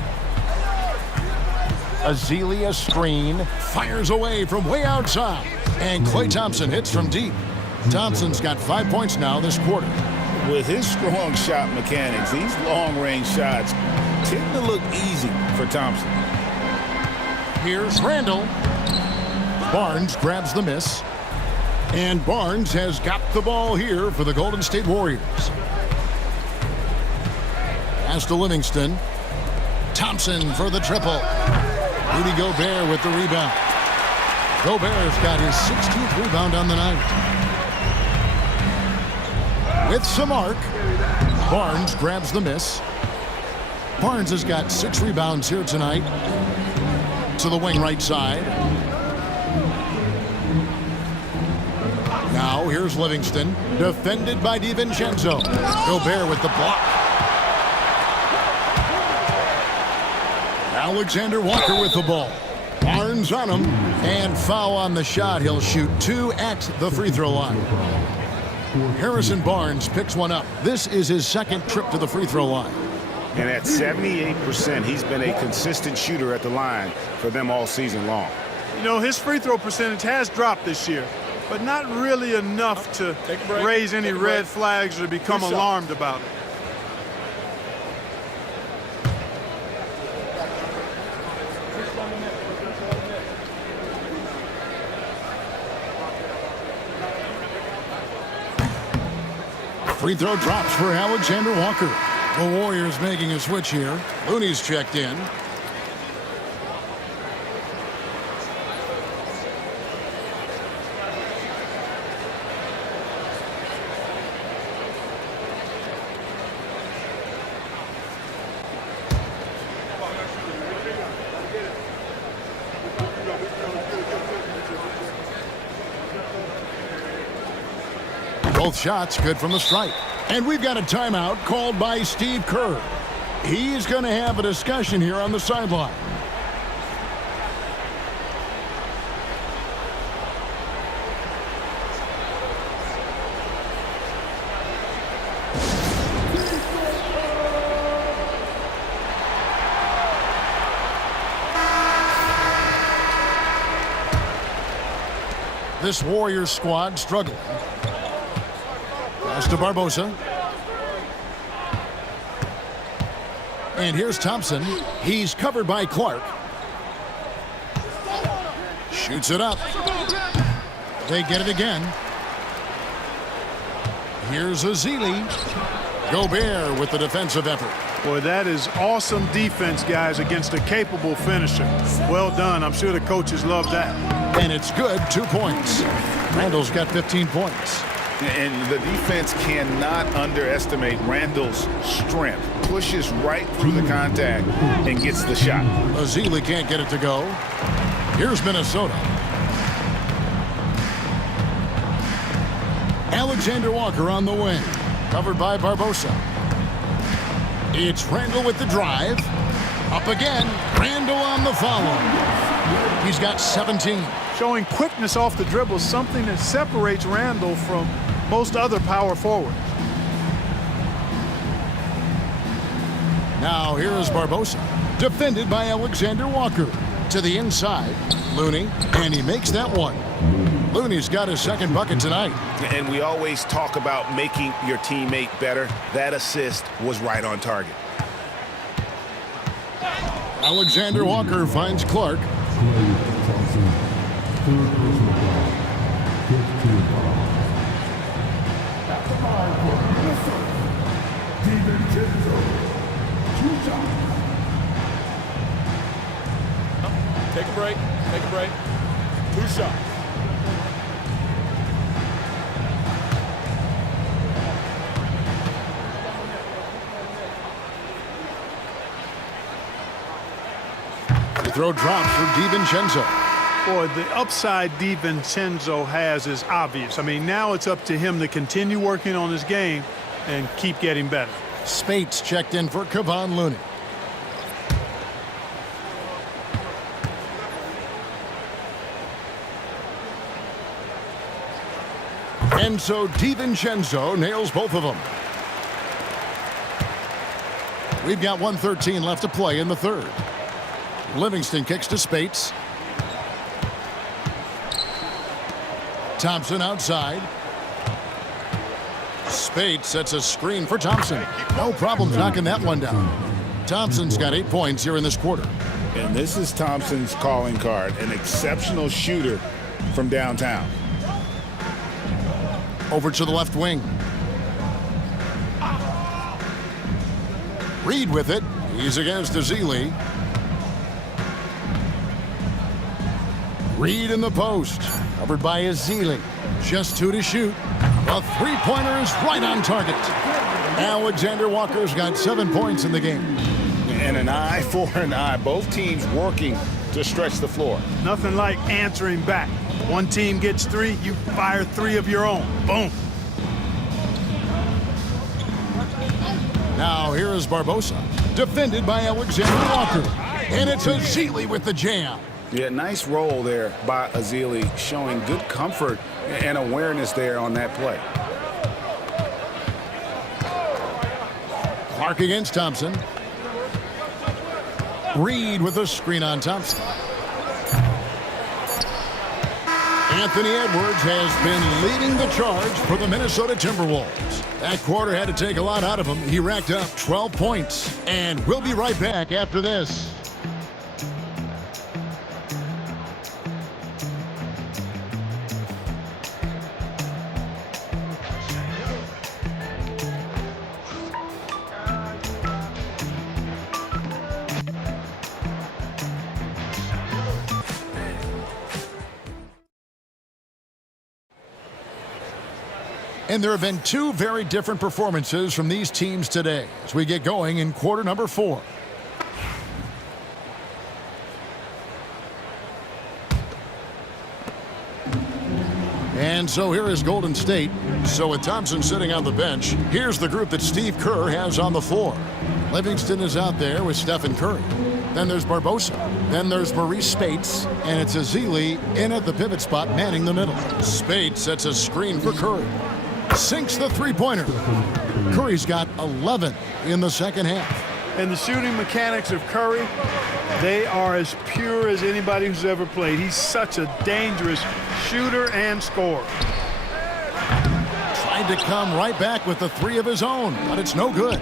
Azealia screen. Fires away from way outside. And Klay Thompson hits from deep. Thompson's got 5 points now this quarter. With his strong shot mechanics, these long-range shots tend to look easy for Thompson. Here's Randall. Barnes grabs the miss. And Barnes has got the ball here for the Golden State Warriors. Pass to Livingston. Thompson for the triple. Rudy Gobert with the rebound. Gobert's got his 16th rebound on the night. With some arc, Barnes grabs the miss. Barnes has got 6 rebounds here tonight. To the wing right side. Now here's Livingston, defended by DiVincenzo. Gobert with the block. Alexander Walker with the ball. Barnes on him, and foul on the shot. He'll shoot 2 at the free throw line. Harrison Barnes picks one up. This is his 2nd trip to the free throw line. And at 78%, he's been a consistent shooter at the line for them all season long. You know, his free throw percentage has dropped this year, but not really enough to raise any red flags or become alarmed about it. Free throw drops for Alexander Walker. The Warriors making a switch here. Looney's checked in. Both shots good from the stripe. And we've got a timeout called by Steve Kerr. He's going to have a discussion here on the sideline. This Warriors squad struggling. Pass to Barbosa. And here's Thompson. He's covered by Clark. Shoots it up. They get it again. Here's Ezeli. Gobert with the defensive effort. Boy, that is awesome defense, guys, against a capable finisher. Well done. I'm sure the coaches love that. And it's good, 2 points. Randall's got 15 points. And the defense cannot underestimate Randall's strength. Pushes right through the contact and gets the shot. Ezeli can't get it to go. Here's Minnesota. Alexander Walker on the wing. Covered by Barbosa. It's Randall with the drive. Up again. Randall on the follow. He's got 17. Showing quickness off the dribble, something that separates Randall from most other power forwards. Now here is Barbosa. Defended by Alexander Walker. To the inside. Looney. And he makes that one. Looney's got his second bucket tonight. And we always talk about making your teammate better. That assist was right on target. Alexander Walker finds Clark. Take a break. Take a break. 2 shots. The throw drops for DiVincenzo. Boy, the upside DiVincenzo has is obvious. I mean, now it's up to him to continue working on his game and keep getting better. Spates checked in for Kevon Looney. And so DiVincenzo nails both of them. We've got 1:13 left to play in the third. Livingston kicks to Spates. Thompson outside. Spates sets a screen for Thompson. No problems knocking that one down. Thompson's got 8 points here in this quarter. And this is Thompson's calling card, an exceptional shooter from downtown. Over to the left wing. Reed with it. He's against Ezeli. Reed in the post. Covered by Ezeli. Just 2 to shoot. The three-pointer is right on target. Alexander Walker's got 7 points in the game. And an eye for an eye. Both teams working to stretch the floor. Nothing like answering back. One team gets 3, you fire 3 of your own. Boom. Now here is Barbosa. Defended by Alexander Walker. And it's Ezeli with the jam. Yeah, nice roll there by Ezeli, showing good comfort and awareness there on that play. Clark against Thompson. Reed with a screen on Thompson. Anthony Edwards has been leading the charge for the Minnesota Timberwolves. That quarter had to take a lot out of him. He racked up 12 points. And we'll be right back after this. And there have been 2 very different performances from these teams today as we get going in quarter number 4. And And so here is Golden State. So with Thompson sitting on the bench, here's the group that Steve Kerr has on the floor. Livingston is out there with Stephen Curry. Then there's Barbosa. Then there's Maurice Spates. And it's Ezeli in at the pivot spot, manning the middle. Spates sets a screen for Curry. Sinks the three-pointer. Curry's got 11 in the second half. And the shooting mechanics of Curry, they are as pure as anybody who's ever played. He's such a dangerous shooter and scorer. Tried to come right back with the three of his own, but it's no good.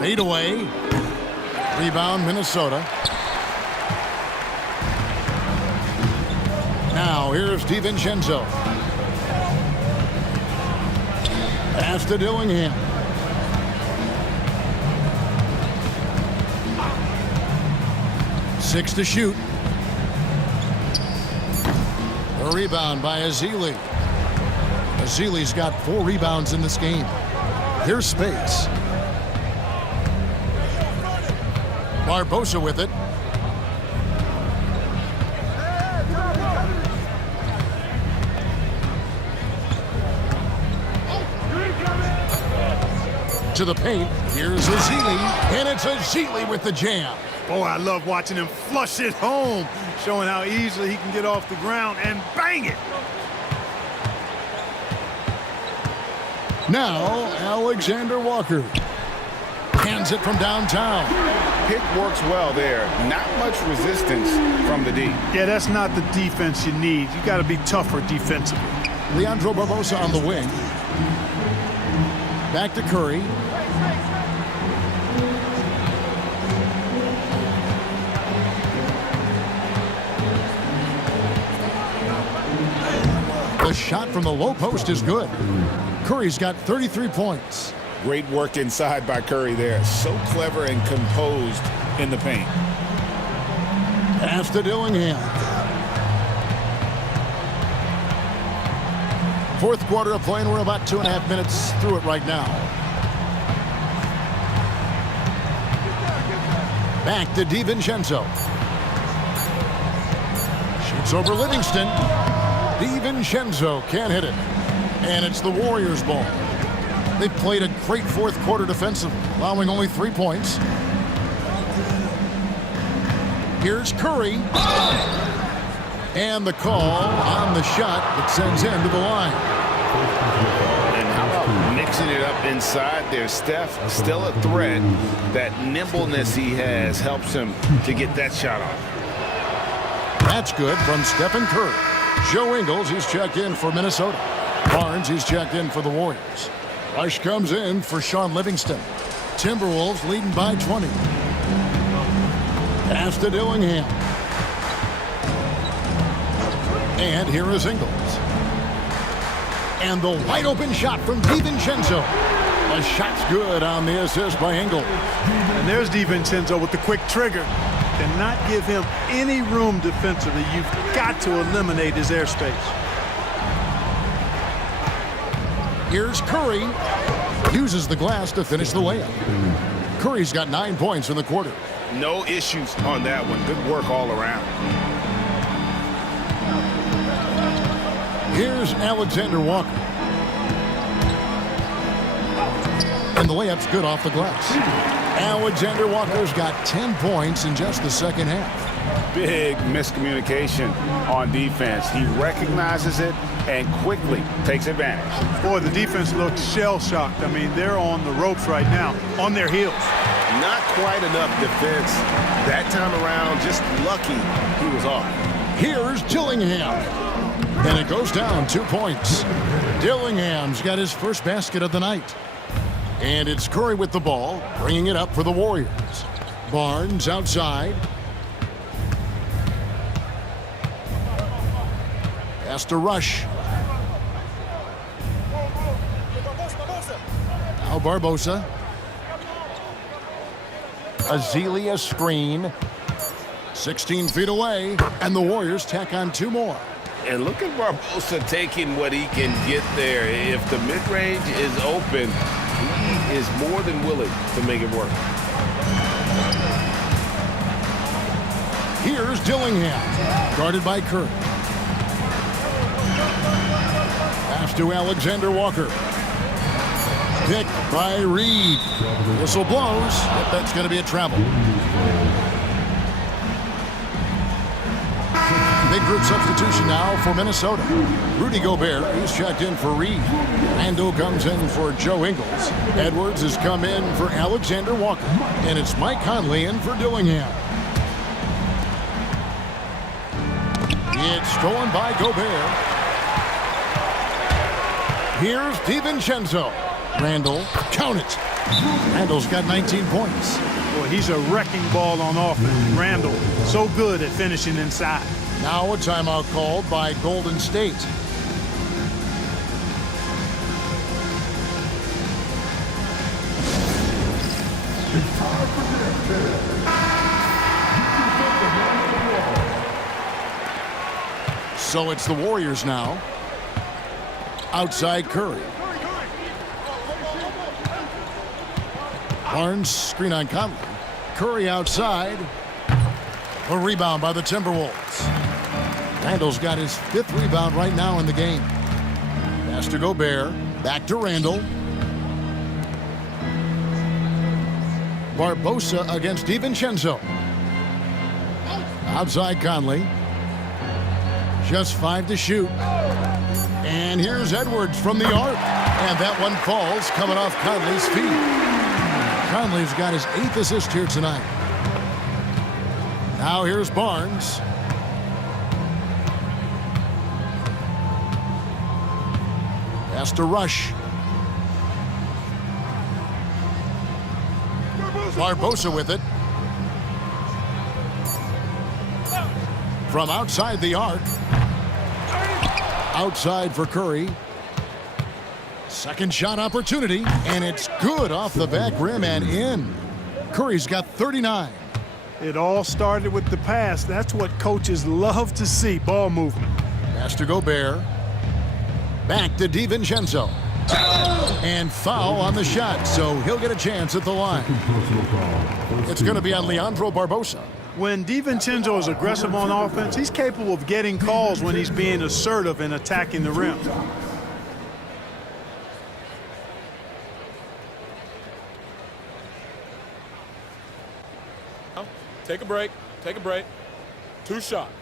Fade away. Rebound, Minnesota. Now here's DiVincenzo. Pass to Dillingham. Six to shoot. A rebound by Ezeli. Ezeli's got 4 rebounds in this game. Here's Spates. Barbosa with it. To the paint. Here's Ezeli, and it's Ezeli with the jam. Boy, I love watching him flush it home, showing how easily he can get off the ground and bang it. Now, Alexander Walker. Hands it from downtown. Pick works well there. Not much resistance from the D. Yeah, that's not the defense you need. You got to be tougher defensively. Leandro Barbosa on the wing. Back to Curry. The shot from the low post is good. Curry's got 33 points. Great work inside by Curry there. So clever and composed in the paint. Pass to Dillingham. Fourth quarter of play, and we're about 2.5 minutes through it right now. Back to DiVincenzo. Shoots over Livingston. DiVincenzo can't hit it. And it's the Warriors' ball. They played a great fourth quarter defensively, allowing only 3 points. Here's Curry. And the call on the shot that sends him to the line. And how about mixing it up inside there? Steph, still a threat. That nimbleness he has helps him to get that shot off. That's good from Stephen Curry. Joe Ingles, he's checked in for Minnesota. Barnes, he's checked in for the Warriors. Rush comes in for Sean Livingston. Timberwolves leading by 20. Pass to Dillingham. And here is Ingles. And the wide open shot from DiVincenzo. The shot's good on the assist by Ingles. And there's DiVincenzo with the quick trigger. Cannot give him any room defensively. You've got to eliminate his airspace. Here's Curry. Uses the glass to finish the layup. Curry's got 9 points in the quarter. No issues on that one. Good work all around. Here's Alexander Walker. And the layup's good off the glass. Alexander Walker's got 10 points in just the second half. Big miscommunication on defense. He recognizes it and quickly takes advantage. Boy, the defense looks shell-shocked. I mean, they're on the ropes right now, on their heels. Not quite enough defense that time around. Just lucky he was off. Here's Dillingham. And it goes down 2 points. Dillingham's got his first basket of the night. And it's Curry with the ball, bringing it up for the Warriors. Barnes outside. Pass to Rush. Now Barbosa. Ezeli a screen. 16 feet away, and the Warriors tack on 2 more. And look at Barbosa taking what he can get there. If the mid-range is open, he is more than willing to make it work. Here's Dillingham, guarded by Curry. Pass to Alexander Walker. Picked by Reed. Whistle blows. Yep, that's going to be a travel. Big group substitution now for Minnesota. Rudy Gobert is checked in for Reed. Randall comes in for Joe Ingles. Edwards has come in for Alexander Walker. And it's Mike Conley in for Dillingham. It's stolen by Gobert. Here's DiVincenzo. Randall, count it. Randall's got 19 points. Boy, he's a wrecking ball on offense. Randall, so good at finishing inside. Now a timeout called by Golden State. So it's the Warriors now. Outside Curry. Barnes, screen on Conley. Curry outside. A rebound by the Timberwolves. Randall's got his 5th rebound right now in the game. Pass to Gobert. Back to Randall. Barbosa against DiVincenzo. Outside Conley. Just 5 to shoot. And here's Edwards from the arc. And that one falls coming off Conley's feet. Conley's got his 8th assist here tonight. Now here's Barnes. Pass to Rush. Barbosa with it. From outside the arc. Outside for Curry. Second shot opportunity, and it's good off the back rim and in. Curry's got 39. It all started with the pass. That's what coaches love to see, ball movement. Pass to Gobert. Back to DiVincenzo. And foul on the shot, so he'll get a chance at the line. It's going to be on Leandro Barbosa. When DiVincenzo is aggressive on offense, he's capable of getting calls when he's being assertive and attacking the rim. Take a break. Take a break. 2 shots.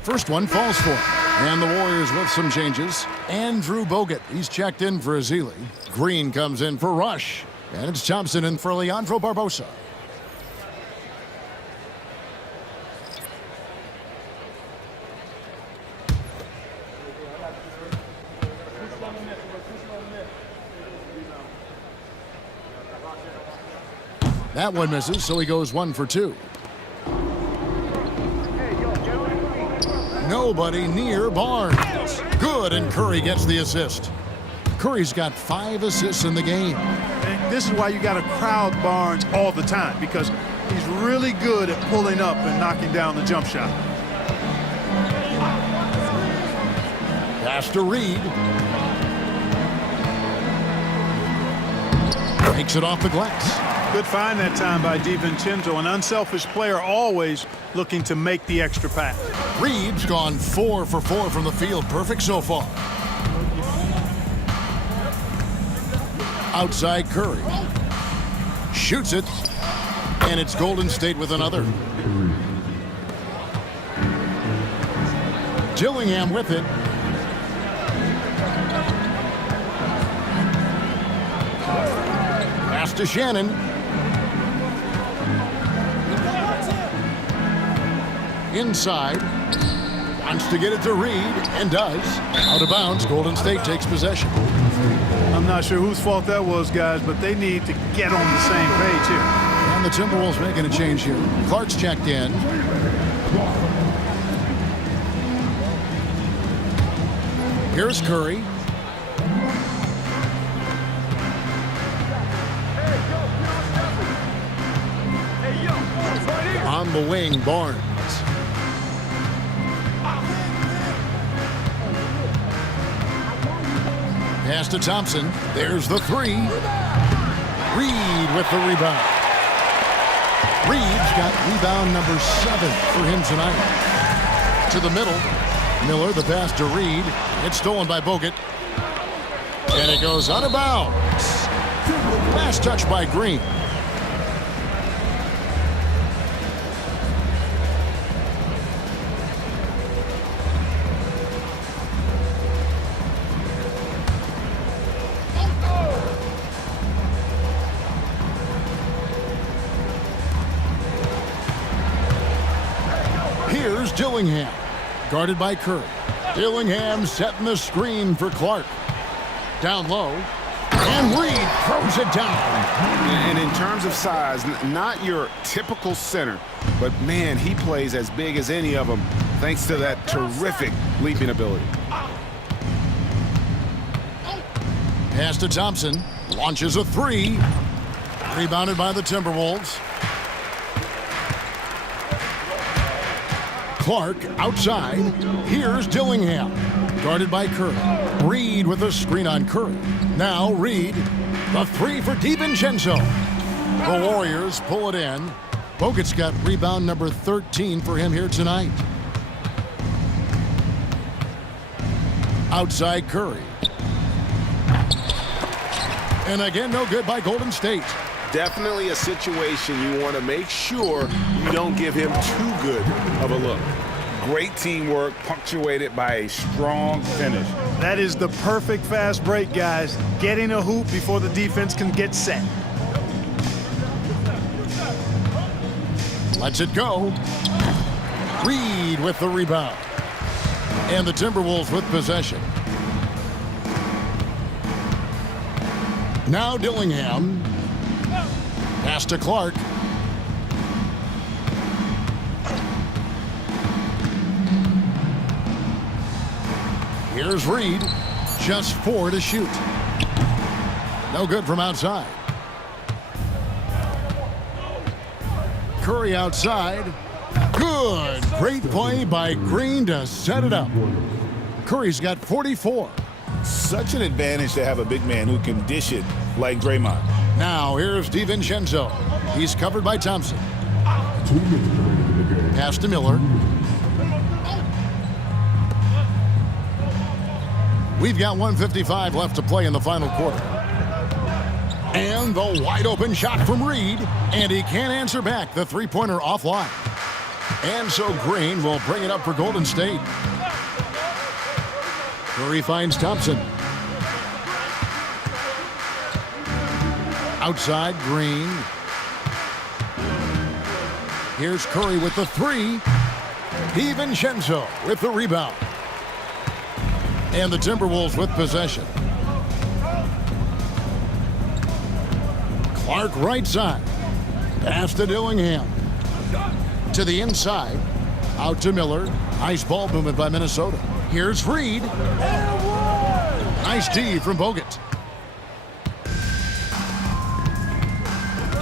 First one falls for him. And the Warriors with some changes. Andrew Bogut, he's checked in for Azili. Green comes in for Rush. And it's Thompson in for Leandro Barbosa. That one misses, so he goes 1 for 2. Nobody near Barnes. Good, and Curry gets the assist. Curry's got 5 assists in the game. And this is why you got to crowd Barnes all the time, because he's really good at pulling up and knocking down the jump shot. Pass to Reed. Takes it off the glass. Good find that time by DiVincenzo, an unselfish player always looking to make the extra pass. Reed's gone 4 for 4 from the field. Perfect so far. Outside Curry. Shoots it. And it's Golden State with another. Dillingham with it. Pass to Shannon. Inside. Wants to get it to Reed, and does. Out of bounds, Golden State takes possession. I'm not sure whose fault that was, guys, but they need to get on the same page here. And the Timberwolves making a change here. Clark's checked in. Here's Curry. On the wing, Barnes. Pass to Thompson. There's the three. Reed with the rebound. Reed's got rebound number 7 for him tonight. To the middle. Miller, the pass to Reed. It's stolen by Bogut. And it goes out of bounds. Last touch by Green. Here's Dillingham, guarded by Curry. Dillingham setting the screen for Clark. Down low, and Reed throws it down. And in terms of size, not your typical center, but man, he plays as big as any of them thanks to that terrific leaping ability. Pass to Thompson, launches a three. Rebounded by the Timberwolves. Clark outside. Here's Dillingham, guarded by Curry. Reed with a screen on Curry. Now Reed, the three for DiVincenzo. The Warriors pull it in. Bogut's got rebound number 13 for him here tonight. Outside Curry. And again, no good by Golden State. Definitely a situation you want to make sure you don't give him too good of a look. Great teamwork punctuated by a strong finish. That is the perfect fast break, guys. Getting a hoop before the defense can get set. Lets it go. Reed with the rebound. And the Timberwolves with possession. Now Dillingham. Pass to Clark. Here's Reed. Just 4 to shoot. No good from outside. Curry outside. Good. Great play by Green to set it up. Curry's got 44. Such an advantage to have a big man who can dish it like Draymond. Now here's DiVincenzo. He's covered by Thompson. 2 minutes remaining in the game. Pass to Miller. We've got 1:55 left to play in the final quarter. And the wide open shot from Reed. And he can't answer back. The three-pointer offline. And so Green will bring it up for Golden State. Curry finds Thompson. Outside, Green. Here's Curry with the three. DiVincenzo with the rebound. And the Timberwolves with possession. Clark right side. Pass to Dillingham. To the inside. Out to Miller. Nice ball movement by Minnesota. Here's Reed. Nice D from Bogut.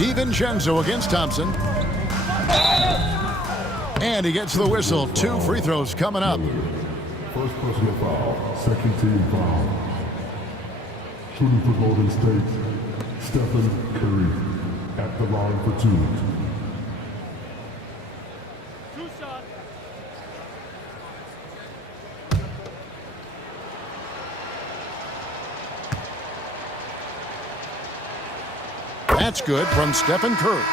DiVincenzo against Thompson. And he gets the whistle. 2 free throws coming up. First personal foul, second team foul. Shooting for Golden State, Stephen Curry at the line for 2. That's good from Stephen Curry.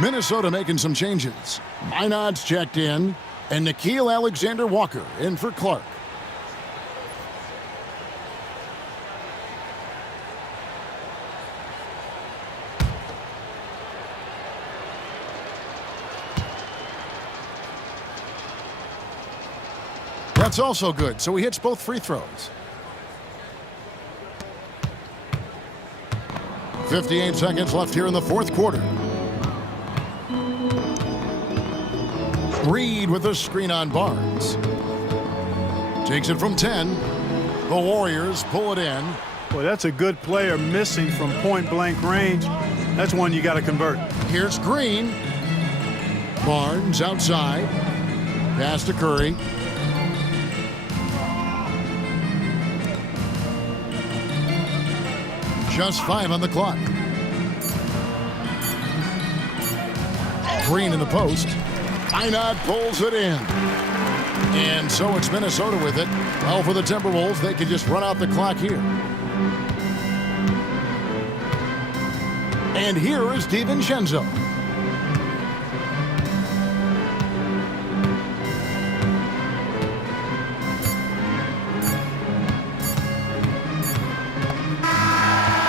Minnesota making some changes. Minod's checked in, and Nickeil Alexander-Walker in for Clark. That's also good, so he hits both free throws. 58 seconds left here in the fourth quarter. Reed with a screen on Barnes. Takes it from 10. The Warriors pull it in. Boy, that's a good player missing from point-blank range. That's one you got to convert. Here's Green. Barnes outside. Pass to Curry. Just 5 on the clock. Green in the post. Einat pulls it in. And so it's Minnesota with it. Well, for the Timberwolves, they can just run out the clock here. And here is DiVincenzo.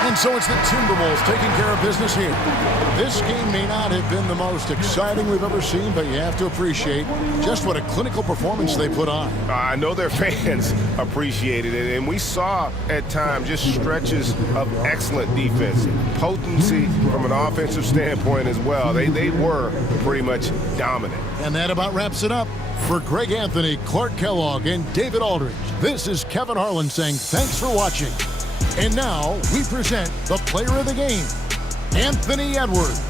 And so it's the Timberwolves taking care of business here. This game may not have been the most exciting we've ever seen, but you have to appreciate just what a clinical performance they put on. I know their fans appreciated it, and we saw at times just stretches of excellent defense, potency from an offensive standpoint as well. They were pretty much dominant. And that about wraps it up. For Greg Anthony, Clark Kellogg, and David Aldridge, this is Kevin Harlan saying thanks for watching. And now we present the player of the game, Anthony Edwards.